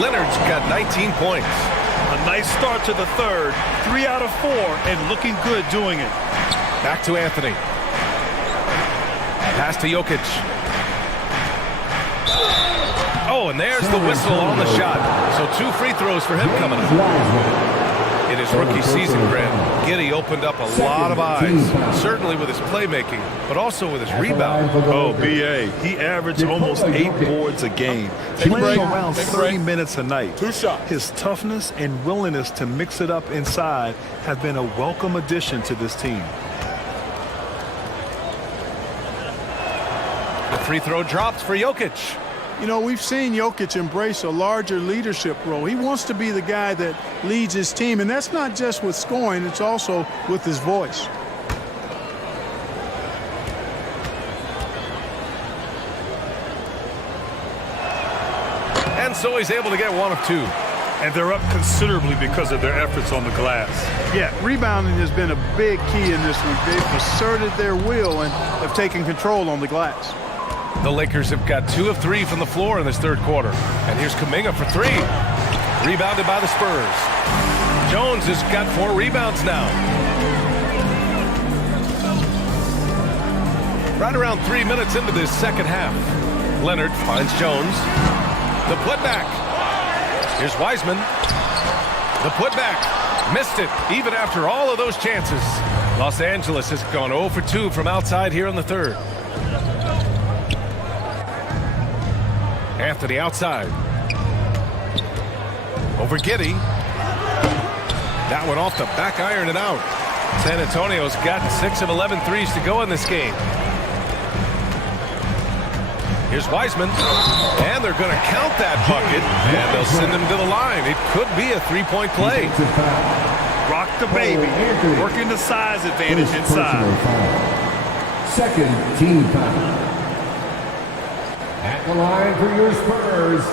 Leonard's got 19 points. A nice start to the third. 3 out of 4 and looking good doing it. Back to Anthony. Pass to Jokic. Oh, and there's the whistle on the shot. So 2 free throws for him coming up. In his rookie season, Grant, Giddey opened up a lot of eyes, certainly with his playmaking, but also with his rebound. Oh, B.A., he averaged almost 8 boards a game, playing around 30 minutes a night. 2 shots. His toughness and willingness to mix it up inside have been a welcome addition to this team. The free throw drops for Jokic. You know, we've seen Jokic embrace a larger leadership role. He wants to be the guy that leads his team, and that's not just with scoring, it's also with his voice. And so he's able to get 1 of 2. And they're up considerably because of their efforts on the glass. Yeah, rebounding has been a big key in this week. They've asserted their will and have taken control on the glass. The Lakers have got 2 of 3 from the floor in this third quarter. And here's Kuminga for 3. Rebounded by the Spurs. Jones has got 4 rebounds now. Right around 3 minutes into this second half. Leonard finds Jones. The putback. Here's Wiseman. The putback. Missed it, even after all of those chances. Los Angeles has gone 0 for 2 from outside here in the third. Anthony outside. Over Giddey. That one off the back iron and out. San Antonio's got 6 of 11 threes to go in this game. Here's Wiseman. And they're going to count that bucket. And they'll send him to the line. It could be a 3-point play. Rock the baby. Working the size advantage inside. Second team foul. At the line for your Spurs,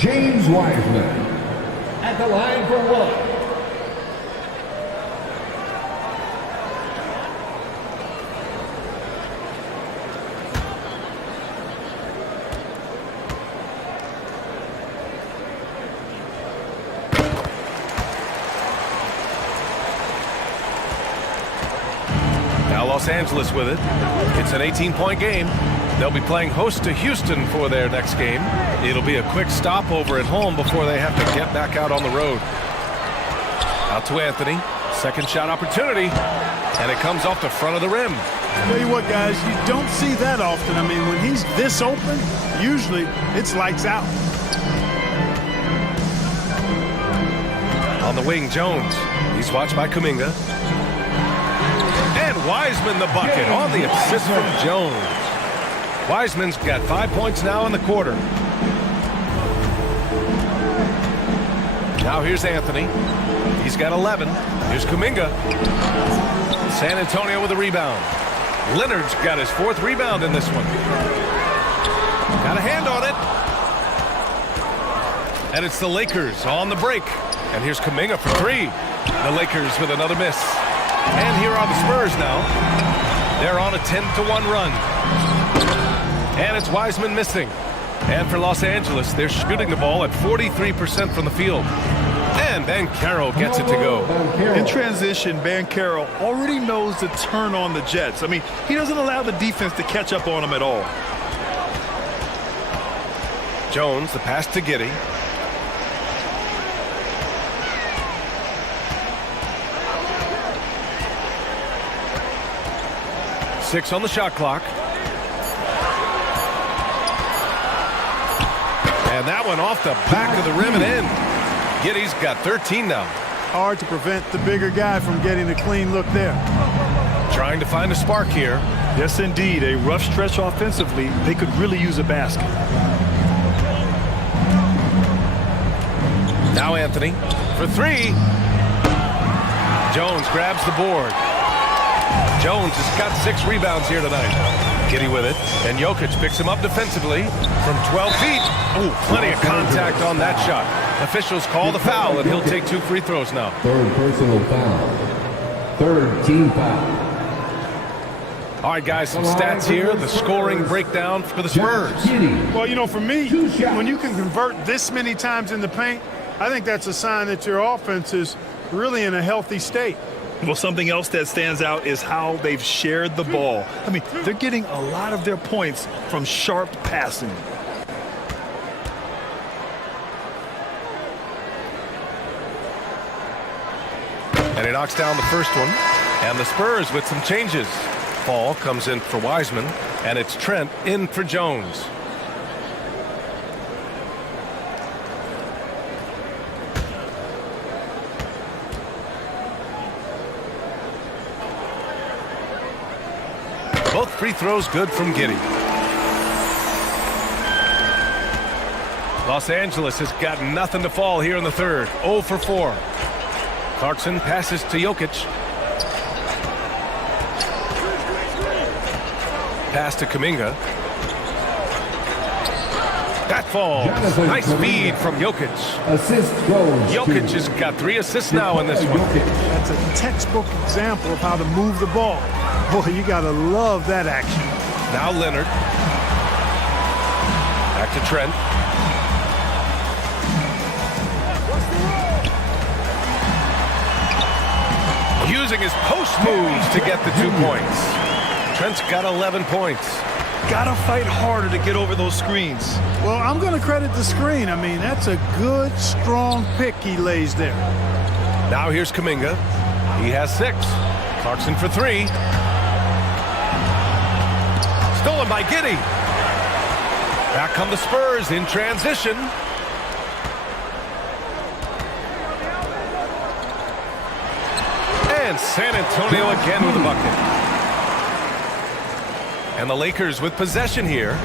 James Wiseman. At the line for 1. Now Los Angeles with it. It's an 18-point game. They'll be playing host to Houston for their next game. It'll be a quick stopover at home before they have to get back out on the road. Out to Anthony. Second shot opportunity. And it comes off the front of the rim. Tell you what, guys, you don't see that often. I mean, when he's this open, usually it's lights out. On the wing, Jones. He's watched by Kuminga. And Wiseman the bucket on the assist from Jones. Wiseman's got 5 points now in the quarter. Now here's Anthony. He's got 11. Here's Kuminga. San Antonio with a rebound. Leonard's got his 4th rebound in this one. Got a hand on it. And it's the Lakers on the break. And here's Kuminga for 3. The Lakers with another miss. And here are the Spurs now. They're on a 10-1 run. And it's Wiseman missing. And for Los Angeles, they're shooting the ball at 43% from the field. And Banchero gets it to go. In transition, Banchero already knows to turn on the Jets. I mean, he doesn't allow the defense to catch up on him at all. Jones, the pass to Giddey. Six on the shot clock. And that one off the back of the rim and in. Giddey's got 13 now. Hard to prevent the bigger guy from getting a clean look there. Trying to find a spark here. Yes, indeed. A rough stretch offensively. They could really use a basket. Now Anthony for 3. Jones grabs the board. Jones has got 6 rebounds here tonight. Giddey with it. And Jokic picks him up defensively from 12 feet. Oh, plenty of contact on that shot. Officials call the foul, and he'll take 2 free throws now. 3rd personal foul. 3rd team foul. All right, guys, some stats here. The scoring breakdown for the Spurs. Well, you know, for me, when you can convert this many times in the paint, I think that's a sign that your offense is really in a healthy state. Well, something else that stands out is how they've shared the ball. I mean, they're getting a lot of their points from sharp passing. knocks down the first one. And the Spurs with some changes. Fall comes in for Wiseman, and it's Trent in for Jones. Both free throws good from Giddey. Los Angeles has got nothing to fall here in the third. 0 for 4. Clarkson passes to Jokic. Pass to Kuminga. That falls. Nice feed from Jokic. Assist goes Jokic has got 3 assists now in this one. That's a textbook example of how to move the ball. Boy, you got to love that action. Now Leonard. Back to Trent. Using his post moves to get the 2 points. Trent's got 11 points. Gotta fight harder to get over those screens. Well, I'm going to credit the screen. I mean, that's a good, strong pick he lays there. Now here's Kuminga. He has 6. Clarkson for 3. Stolen by Giddey. Back come the Spurs in transition. And San Antonio again with a bucket. And the Lakers with possession here.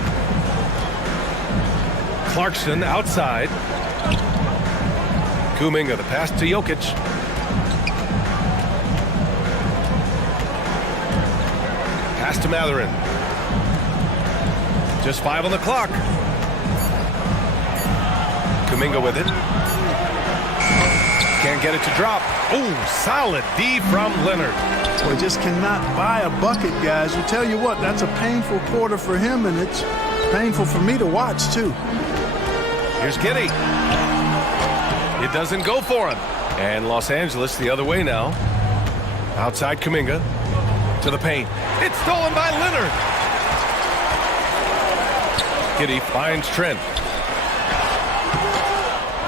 Clarkson outside. Kuminga, the pass to Jokic. Pass to Mathurin. Just 5 on the clock. Kuminga with it. Can't get it to drop. Oh, solid D from Leonard. We just cannot buy a bucket, guys. You tell you what, that's a painful quarter for him, and it's painful for me to watch, too. Here's Giddey. It doesn't go for him. And Los Angeles the other way now. Outside Kuminga. To the paint. It's stolen by Leonard. Giddey finds Trent.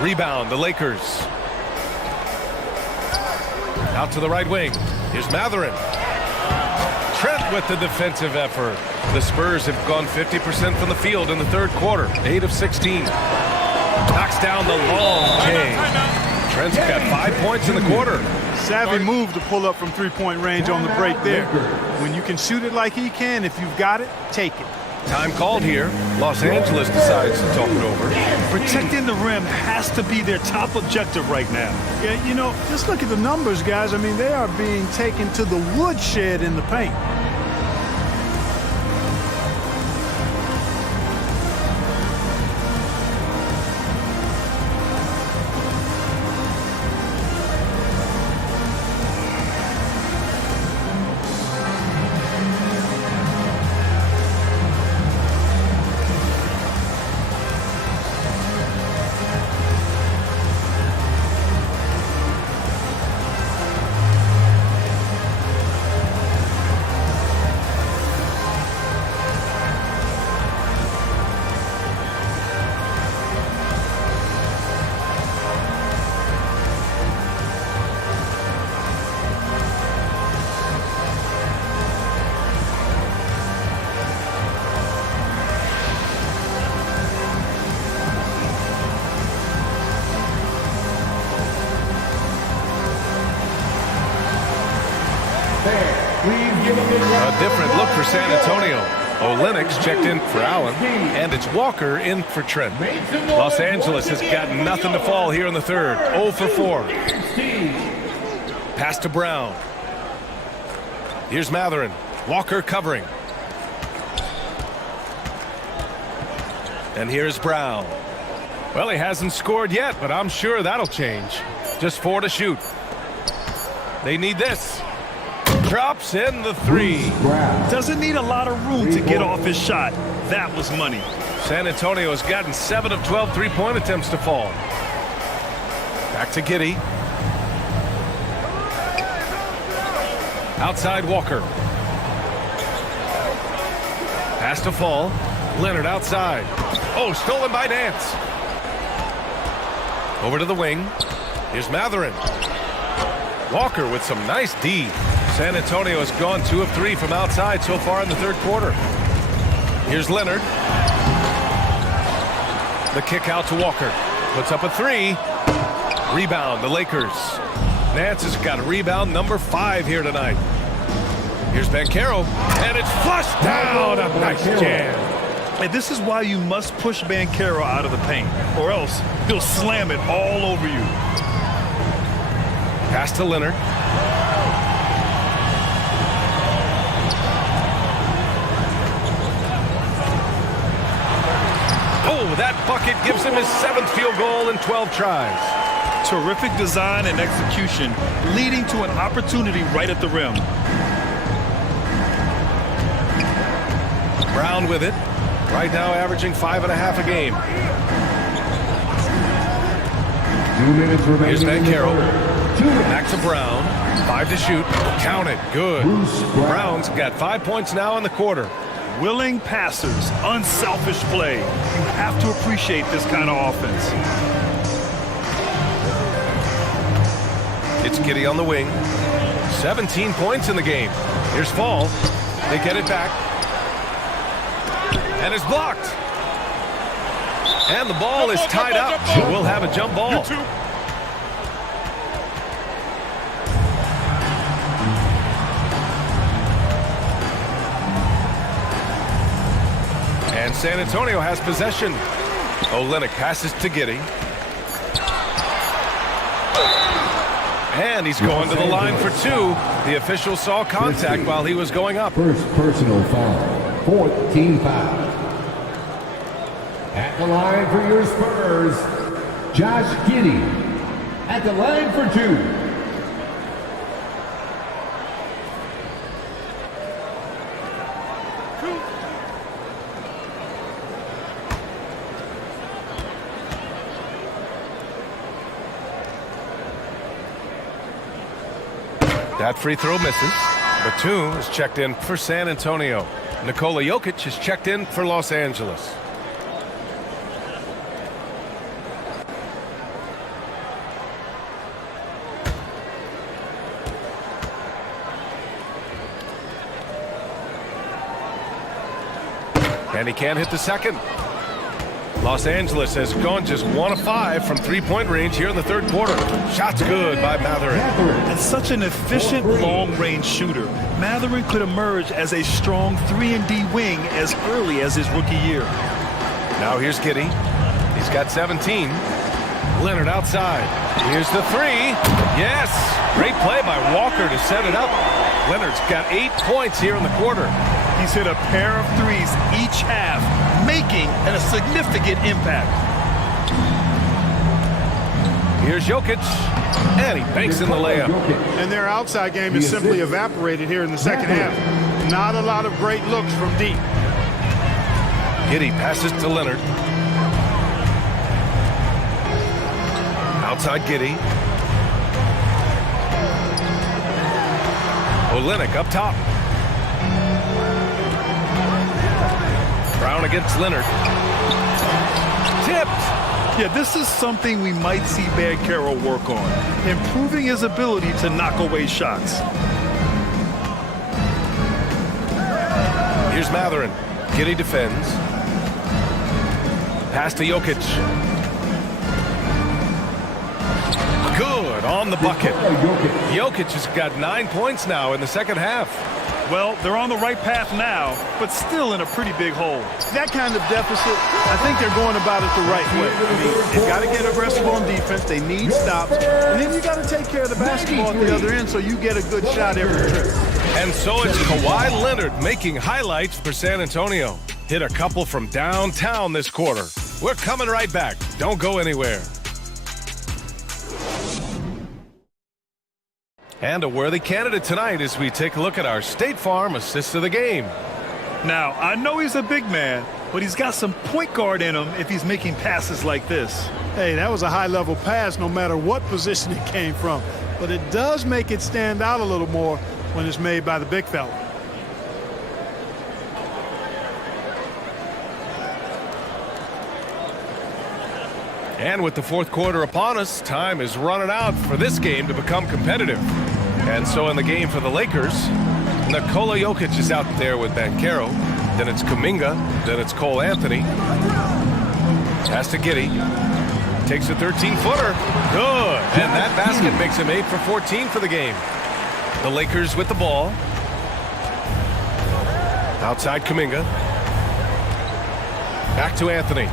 Rebound, the Lakers. Out to the right wing. Here's Mathurin. Trent with the defensive effort. The Spurs have gone 50% from the field in the third quarter. 8 of 16. Knocks down the long K. Trent's got 5 points in the quarter. Savvy move to pull up from three-point range on the break there. When you can shoot it like he can, if you've got it, take it. Time called here. Los Angeles decides to talk it over. Protecting the rim has to be their top objective right now. Yeah, you know, just look at the numbers, guys. I mean, they are being taken to the woodshed in the paint. A different look for San Antonio. Olynyk checked in for Allen, and it's Walker in for Trent. Los Angeles has got nothing to fall here in the third. 0 for 4. Pass to Brown. Here's Mathurin. Walker covering. And here's Brown. Well, he hasn't scored yet, but I'm sure that'll change. Just 4 to shoot. They need this. Drops in the 3. Doesn't need a lot of room to get off his shot. That was money. San Antonio has gotten 7 of 12 three-point attempts to fall. Back to Giddey. Outside Walker. Pass to Fall. Leonard outside. Oh, stolen by Nance. Over to the wing. Here's Mathurin. Walker with some nice D. San Antonio has gone 2 of 3 from outside so far in the third quarter. Here's Leonard. The kick out to Walker. Puts up a 3. Rebound, the Lakers. Nance has got a rebound number 5 here tonight. Here's Banchero, and it's flushed down. A nice jam. And this is why you must push Banchero out of the paint, or else he'll slam it all over you. Pass to Leonard. Oh, that bucket gives him his 7th field goal in 12 tries. Terrific design and execution, leading to an opportunity right at the rim. Brown with it. Right now averaging 5.5 a game. 2 minutes remaining. Here's Banchero. Back to Brown. 5 to shoot. Count it. Good. Brown's got 5 points now in the quarter. Willing passers, unselfish play. You have to appreciate this kind of offense. It's Giddey on the wing. 17 points in the game. Here's Fall. They get it back. And it's blocked. And the ball is tied up, so we'll have a jump ball. And San Antonio has possession. Olynyk passes to Giddey. And he's going to the line for 2. The official saw contact while he was going up. First personal foul. 4th team foul. At the line for your Spurs, Josh Giddey. At the line for 2. That free throw misses. Batum is checked in for San Antonio. Nikola Jokic is checked in for Los Angeles. And he can't hit the second. Los Angeles has gone just 1 of 5 from 3-point range here in the third quarter. Shots good by Mathurin. And such an efficient long-range shooter. Mathurin could emerge as a strong 3-and-D wing as early as his rookie year. Now here's Giddey. He's got 17. Leonard outside. Here's the 3. Yes! Great play by Walker to set it up. Leonard's got 8 points here in the quarter. He's hit a pair of 3s each half, making a significant impact. Here's Jokic, and he banks in the layup. And their outside game is simply evaporated here in the second half. Not a lot of great looks from deep. Giddey passes to Leonard. Outside Giddey. Olynyk up top. Brown against Leonard. Tipped. Yeah, this is something we might see Banchero work on, improving his ability to knock away shots. Here's Mathurin. Giddey defends. Pass to Jokic. Good on the bucket. Jokic has got 9 points now in the second half. Well, they're on the right path now, but still in a pretty big hole. That kind of deficit, I think they're going about it the right way. I mean, they've got to get aggressive on defense. They need stops. And then you got to take care of the basketball at the other end so you get a good shot every trip. And so it's Kawhi Leonard making highlights for San Antonio. Hit a couple from downtown this quarter. We're coming right back. Don't go anywhere. And a worthy candidate tonight as we take a look at our State Farm assist of the game. Now, I know he's a big man, but he's got some point guard in him if he's making passes like this. Hey, that was a high-level pass no matter what position it came from. But it does make it stand out a little more when it's made by the big fella. And with the fourth quarter upon us, time is running out for this game to become competitive. And so in the game for the Lakers, Nikola Jokic is out there with Banchero. Then it's Kuminga. Then it's Cole Anthony. Pass to Giddey. Takes a 13-footer. Good. And that basket makes him 8 for 14 for the game. The Lakers with the ball. Outside Kuminga. Back to Anthony.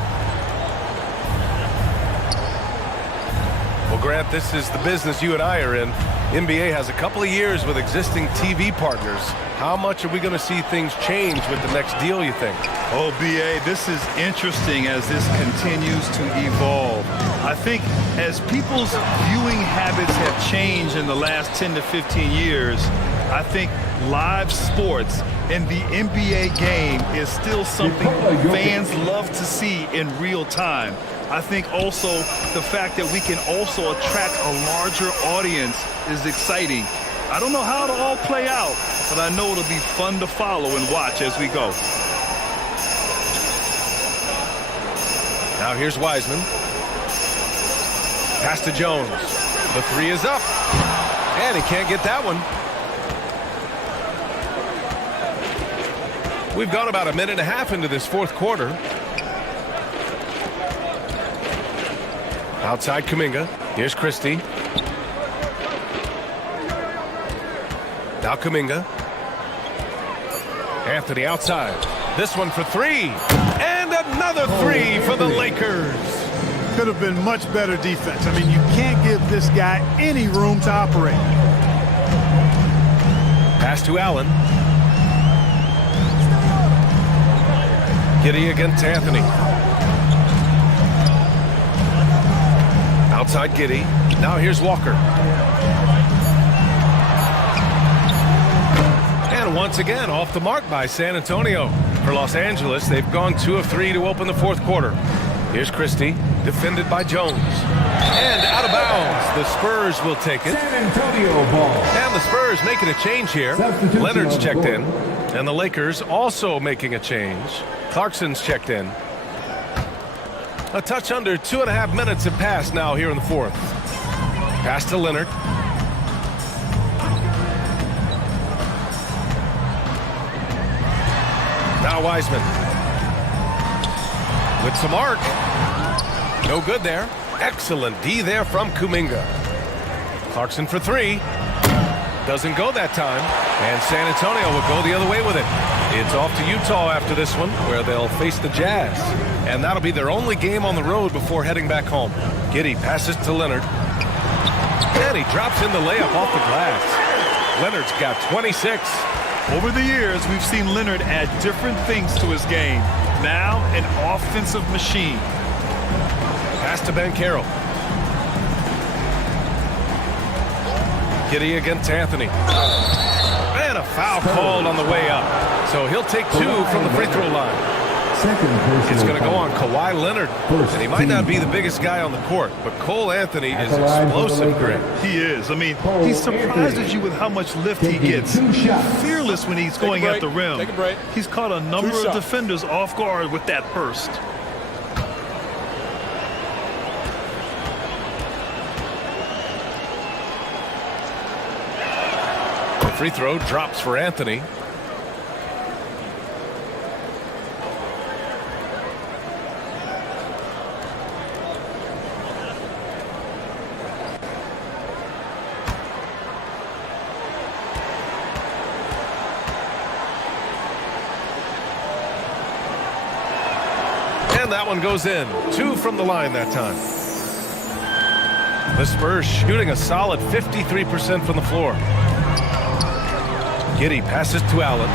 Well, Grant, this is the business you and I are in. NBA has a couple of years with existing TV partners. How much are we going to see things change with the next deal, you think? Oh, B.A., this is interesting as this continues to evolve. I think as people's viewing habits have changed in the last 10 to 15 years, I think live sports and the NBA game is still something fans love to see in real time. I think also the fact that we can also attract a larger audience is exciting. I don't know how it'll all play out, but I know it'll be fun to follow and watch as we go. Now here's Wiseman. Pass to Jones. The three is up. And he can't get that one. We've gone about a minute and a half into this fourth quarter. Outside Kuminga. Here's Christie. Now Kuminga. Anthony outside. This one for three. And another three for the Lakers. Could have been much better defense. I mean, you can't give this guy any room to operate. Pass to Allen. Giddey against Anthony. Outside Giddey. Now here's Walker. And once again, off the mark by San Antonio. For Los Angeles, they've gone 2 of 3 to open the fourth quarter. Here's Christie, defended by Jones. And out of bounds. The Spurs will take it. San Antonio ball. And the Spurs making a change here. Leonard's checked in. And the Lakers also making a change. Clarkson's checked in. A touch under 2.5 minutes have passed now here in the fourth. Pass to Leonard. Now Wiseman. With some arc. No good there. Excellent D there from Kuminga. Clarkson for three. Doesn't go that time. And San Antonio will go the other way with it. It's off to Utah after this one, where they'll face the Jazz. And that'll be their only game on the road before heading back home. Giddey passes to Leonard. And he drops in the layup off the glass. Leonard's got 26. Over the years, we've seen Leonard add different things to his game. Now, an offensive machine. Pass to Banchero. Giddey against Anthony. And a foul called on the way up. So he'll take 2 from the free throw line. It's going to go on Kawhi Leonard. And he might not be the biggest guy on the court, but Cole Anthony is explosive, Greg. He is. I mean, he surprises you with how much lift he gets. Fearless when he's going at the rim. Take a break. He's caught a number of defenders off guard with that burst. The free throw drops for Anthony. And that one goes in. 2 from the line that time. The Spurs shooting a solid 53% from the floor. Giddey passes to Allen.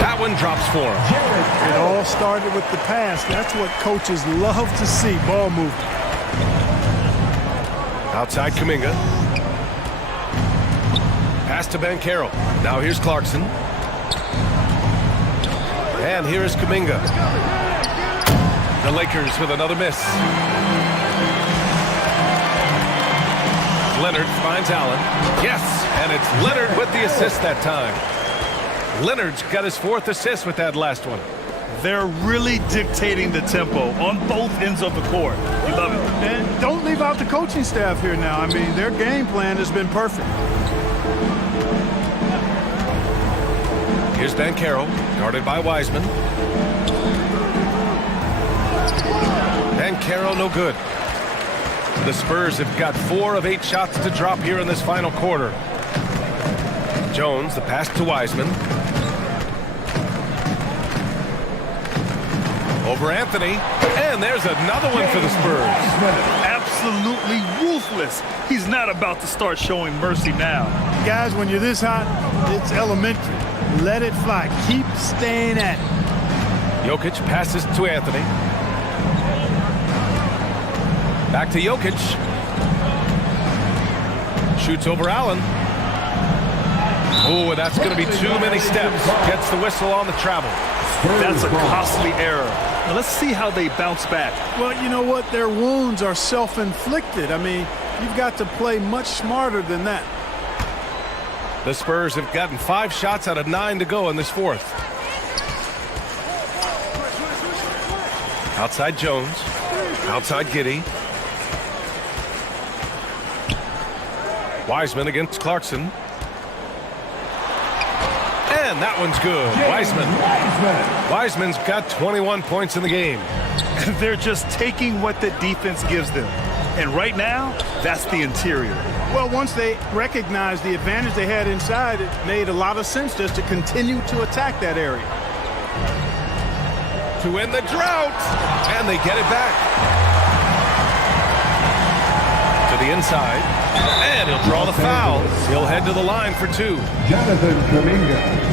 That one drops for him. It all started with the pass. That's what coaches love to see, ball movement. Outside Kuminga. Pass to Banchero. Now here's Clarkson. And here is Kuminga. The Lakers with another miss. Leonard finds Allen. Yes, and it's Leonard with the assist that time. Leonard's got his 4th assist with that last one. They're really dictating the tempo on both ends of the court. You love it. And don't leave out the coaching staff here now. I mean, their game plan has been perfect. Here's Banchero, guarded by Wiseman. Banchero, no good. The Spurs have got 4 of 8 shots to drop here in this final quarter. Jones, the pass to Wiseman. Over Anthony, and there's another one for the Spurs. Absolutely ruthless. He's not about to start showing mercy now. Guys, when you're this hot, it's elementary. Let it fly. Keep staying at it. Jokic passes to Anthony. Back to Jokic. Shoots over Allen. Oh, that's going to be too many steps. Gets the whistle on the travel. That's a costly error. Now let's see how they bounce back. Well, you know what? Their wounds are self-inflicted. I mean, you've got to play much smarter than that. The Spurs have gotten 5 shots out of 9 to go in this fourth. Outside Jones. Outside Giddey. Wiseman against Clarkson. And that one's good. Wiseman's got 21 points in the game. They're just taking what the defense gives them. And right now, that's the interior. Well, once they recognized the advantage they had inside, it made a lot of sense just to continue to attack that area. To end the drought. And they get it back. To the inside. And he'll draw the foul. He'll head to the line for 2. Jonathan Kuminga.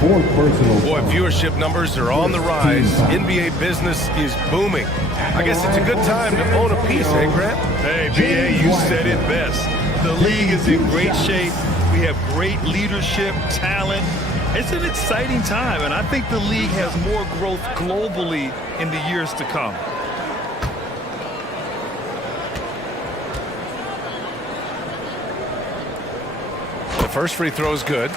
4th personal. Boy, viewership numbers are on the rise. NBA business is booming. I guess it's a good time to own a piece, eh, Grant? Hey, B.A., you said it best. The league is in great shape. We have great leadership, talent. It's an exciting time, and I think the league has more growth globally in the years to come. The first free throw is good.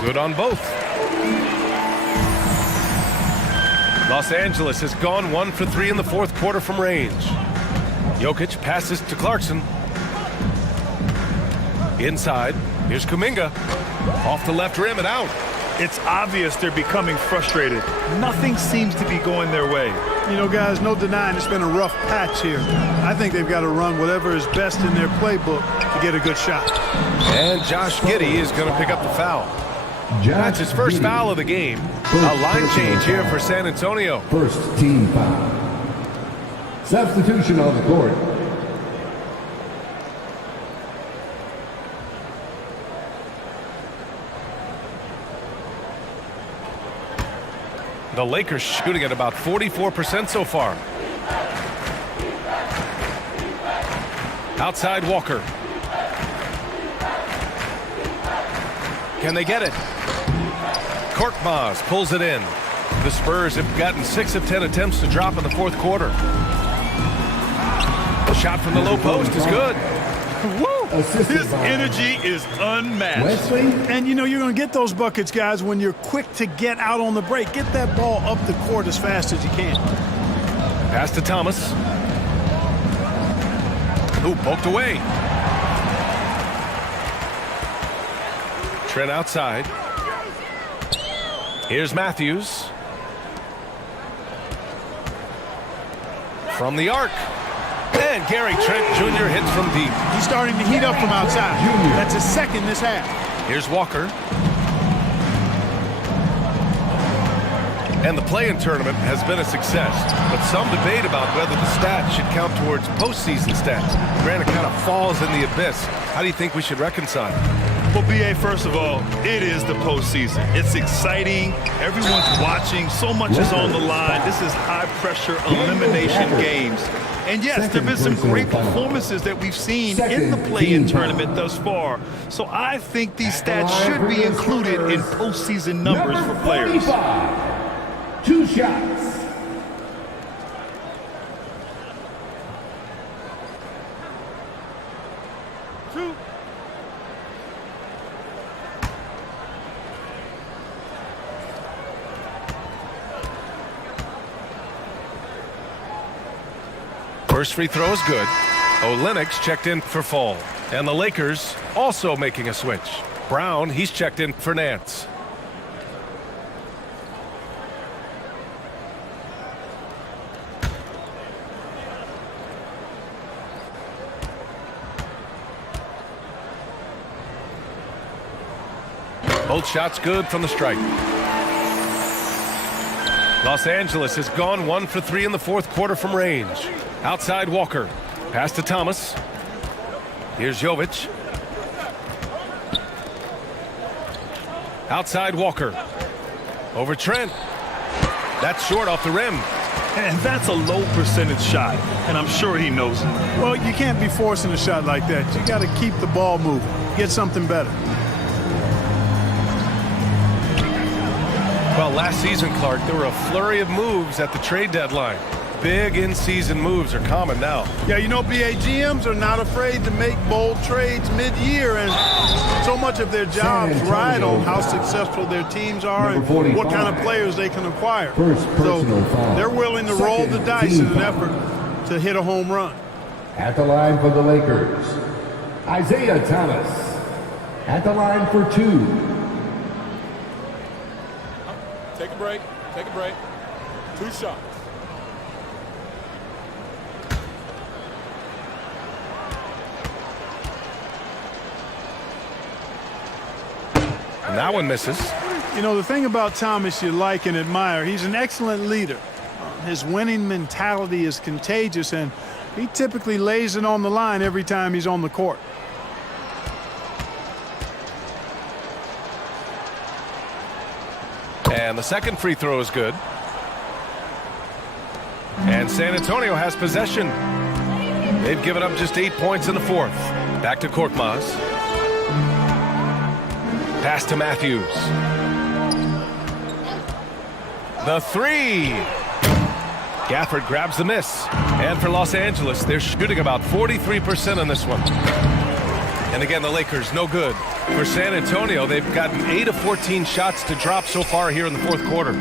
Good on both. Los Angeles has gone 1 for 3 in the fourth quarter from range. Jokic passes to Clarkson. Inside. Here's Kuminga. Off the left rim and out. It's obvious they're becoming frustrated. Nothing seems to be going their way. You know, guys, no denying it's been a rough patch here. I think they've got to run whatever is best in their playbook to get a good shot. And Josh Giddey is going to pick up the foul. That's his first foul of the game. A line change here for San Antonio. First team foul. Substitution on the court. The Lakers shooting at about 44% so far. Outside Walker. Can they get it? Korkmaz pulls it in. The Spurs have gotten 6 of 10 attempts to drop in the fourth quarter. The shot from the low post is good. Woo! His energy is unmatched. And you know, you're going to get those buckets, guys, when you're quick to get out on the break. Get that ball up the court as fast as you can. Pass to Thomas. Ooh, poked away. Trent outside. Here's Matthews. From the arc. And Gary Trent Jr. hits from deep. He's starting to heat up from outside. That's his second this half. Here's Walker. And the play-in tournament has been a success, but some debate about whether the stats should count towards postseason stats. Granted, it kind of falls in the abyss. How do you think we should reconcile? Well, B.A., first of all, it is the postseason. It's exciting. Everyone's watching. So much is on the line. This is high-pressure elimination games. And, yes, there have been some great performances that we've seen in the play-in tournament thus far. So I think these stats should be included in postseason numbers for players. 2 shots. First free throw is good. Olenek's checked in for Fall. And the Lakers also making a switch. Brown, he's checked in for Nance. Both shots good from the stripe. Los Angeles has gone 1 for 3 in the fourth quarter from range. Outside Walker. Pass to Thomas. Here's Jovic. Outside Walker. Over Trent. That's short off the rim. And that's a low percentage shot, and I'm sure he knows it. Well, you can't be forcing a shot like that. You got to keep the ball moving. Get something better. Well, last season, Clark, there were a flurry of moves at the trade deadline. Big in-season moves are common now. Yeah, you know, BA, GMs are not afraid to make bold trades mid-year, and so much of their jobs ride on how successful their teams are and what kind of players they can acquire. So they're willing to roll the dice in an effort to hit a home run. At the line for the Lakers, Isaiah Thomas. At the line for 2. Take a break. Take a break. 2 shots. And that one misses. You know, the thing about Thomas you like and admire, he's an excellent leader. His winning mentality is contagious, and he typically lays it on the line every time he's on the court. And the second free throw is good. And San Antonio has possession. They've given up just 8 points in the fourth. Back to Korkmaz. Pass to Matthews. The 3. Gafford grabs the miss. And for Los Angeles, they're shooting about 43% on this one. And again, the Lakers, no good. For San Antonio, they've gotten 8 of 14 shots to drop so far here in the fourth quarter.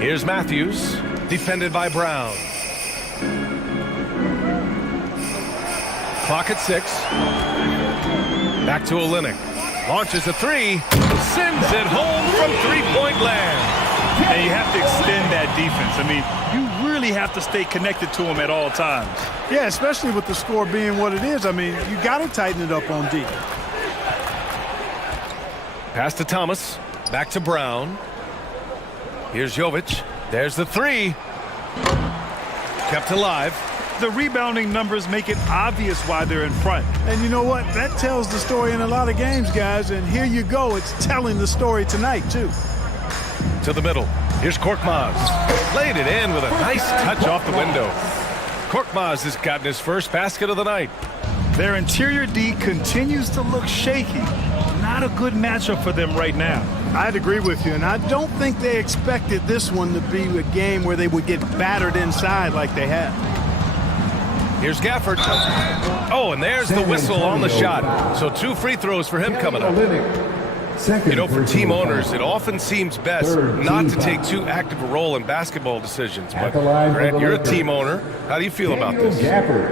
Here's Matthews, defended by Brown. Clock at 6. Back to Olynyk. Launches a 3. Sends it home from three-point land. And you have to extend that defense. I mean, you really have to stay connected to him at all times. Yeah, especially with the score being what it is. I mean, you got to tighten it up on D. Pass to Thomas. Back to Brown. Here's Jovic. There's the 3. Kept alive. The rebounding numbers make it obvious why they're in front. And you know what? That tells the story in a lot of games, guys. And here you go. It's telling the story tonight, too. To the middle. Here's Korkmaz. Laid it in with a nice touch off the window. Korkmaz has gotten his first basket of the night. Their interior D continues to look shaky. Not a good matchup for them right now. I'd agree with you, and I don't think they expected this one to be a game where they would get battered inside like they have. Here's Gafford. Oh, and there's the whistle on the shot. So 2 free throws for him coming up. You know, for team owners, it often seems best not to take too active a role in basketball decisions. But, Grant, you're a team owner. How do you feel about this?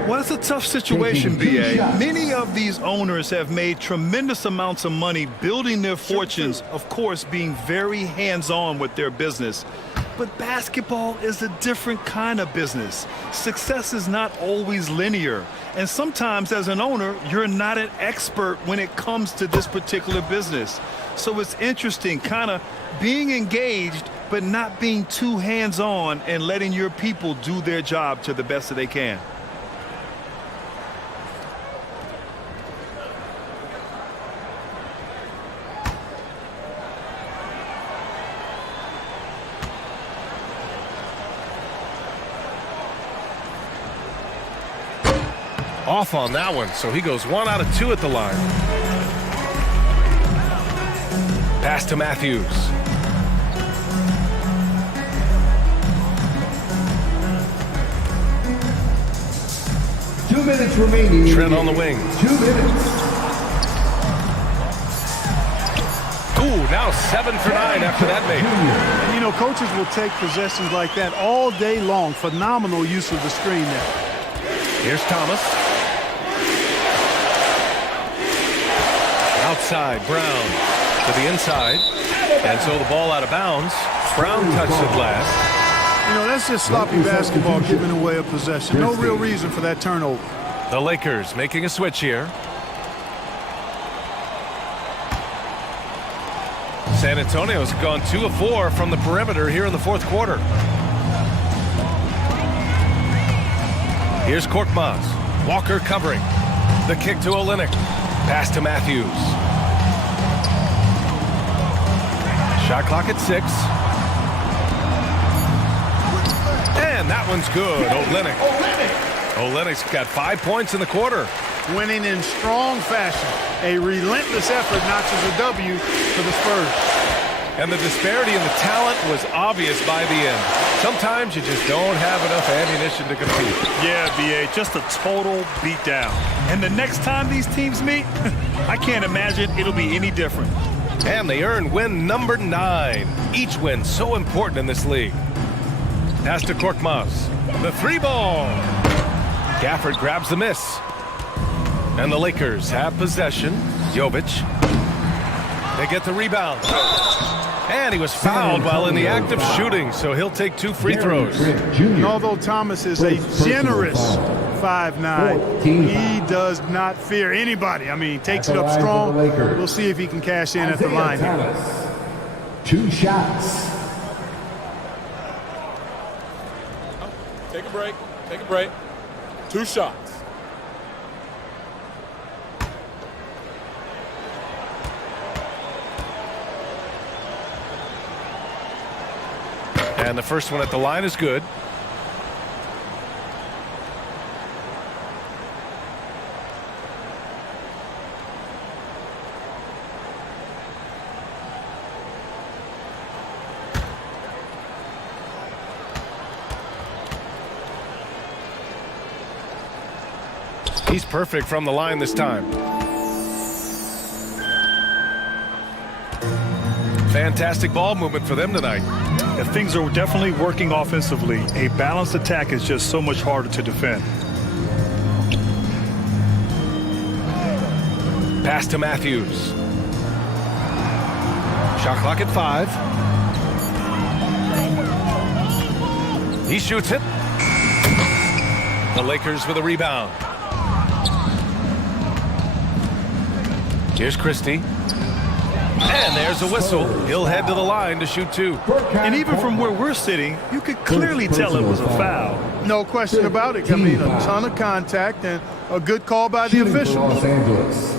Well, it's a tough situation, B.A. Many of these owners have made tremendous amounts of money building their fortunes, of course, being very hands-on with their business. But basketball is a different kind of business. Success is not always linear. And sometimes as an owner, you're not an expert when it comes to this particular business. So it's interesting kind of being engaged, but not being too hands-on and letting your people do their job to the best that they can. Off on that one, so he goes 1 out of 2 at the line. Pass to Matthews. Minutes remaining. Trent on the wing. 2 minutes. Ooh, now 7 for 9 after that make. And, you know, coaches will take possessions like that all day long. Phenomenal use of the screen there. Here's Thomas. Outside, Brown to the inside. And so the ball out of bounds. Brown touched it last. You know, that's just sloppy basketball giving away a possession. No real reason for that turnover. The Lakers making a switch here. San Antonio's gone 2 of 4 from the perimeter here in the fourth quarter. Here's Korkmaz. Walker covering. The kick to Olynyk. Pass to Matthews. Shot clock at 6. And that one's good. Olynyk's got 5 points in the quarter. Winning in strong fashion. A relentless effort notches a W for the Spurs. And the disparity in the talent was obvious by the end. Sometimes you just don't have enough ammunition to compete. Yeah, B.A., just a total beatdown. And the next time these teams meet, I can't imagine it'll be any different. And they earn win number 9. Each win so important in this league. Pass to Korkmaz. The 3-ball. Gafford grabs the miss. And the Lakers have possession. Jovic. They get the rebound. And he was fouled while in the act of shooting, so he'll take 2 free throws. And although Thomas is a generous 5'9", he does not fear anybody. I mean, takes it up strong. We'll see if he can cash in at the line here. 2 shots. Take a break. Take a break. 2 shots. And the first one at the line is good. He's perfect from the line this time. Fantastic ball movement for them tonight. And things are definitely working offensively. A balanced attack is just so much harder to defend. Pass to Matthews. Shot clock at 5. He shoots it. The Lakers with a rebound. Here's Christie. And there's a whistle. He'll head to the line to shoot 2. And even from where we're sitting, you could clearly tell it was a foul. No question about it. I mean, a ton of contact and a good call by the official. Los Angeles.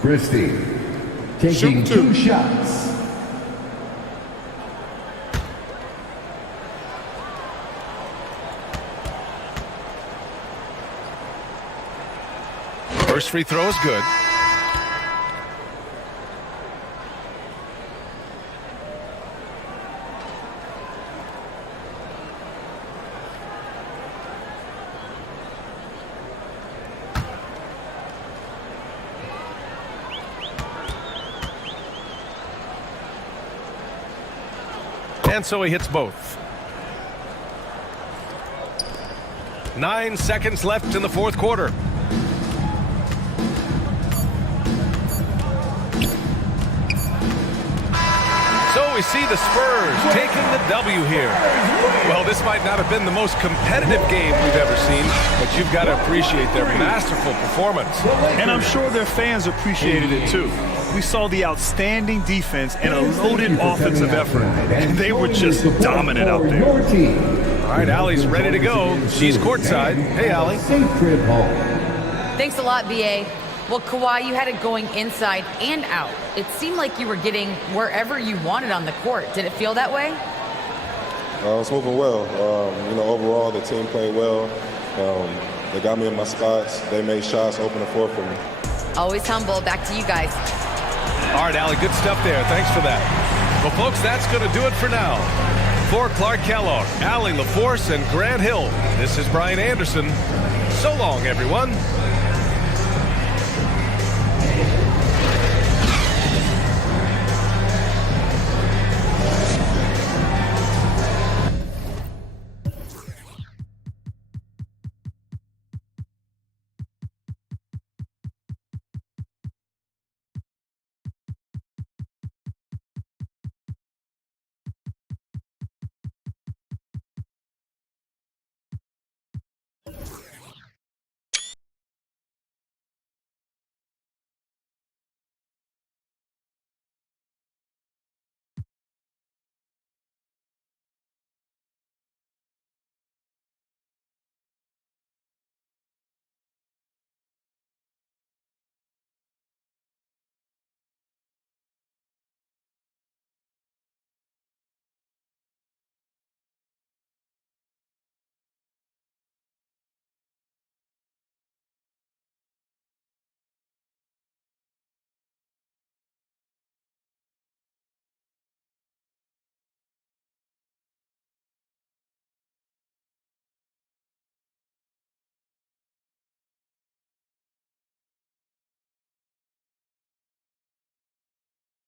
Christie taking 2 shots. First free throw is good. And so he hits both. 9 seconds left in the fourth quarter. So we see the Spurs taking the W here. Well, this might not have been the most competitive game we've ever seen, but you've got to appreciate their masterful performance. And I'm sure their fans appreciated it too. We saw the outstanding defense and a loaded offensive effort. And they were just dominant out there. All right, Allie's ready to go. She's courtside. Hey, Allie. Thanks a lot, B.A. Well, Kawhi, you had it going inside and out. It seemed like you were getting wherever you wanted on the court. Did it feel that way? It was moving well. Overall, the team played well. They got me in my spots. They made shots, open the floor for me. Always humble. Back to you guys. All right, Allie, good stuff there. Thanks for that. Well, folks, that's going to do it for now. For Clark Kellogg, Allie LaForce, and Grant Hill, this is Brian Anderson. So long, everyone.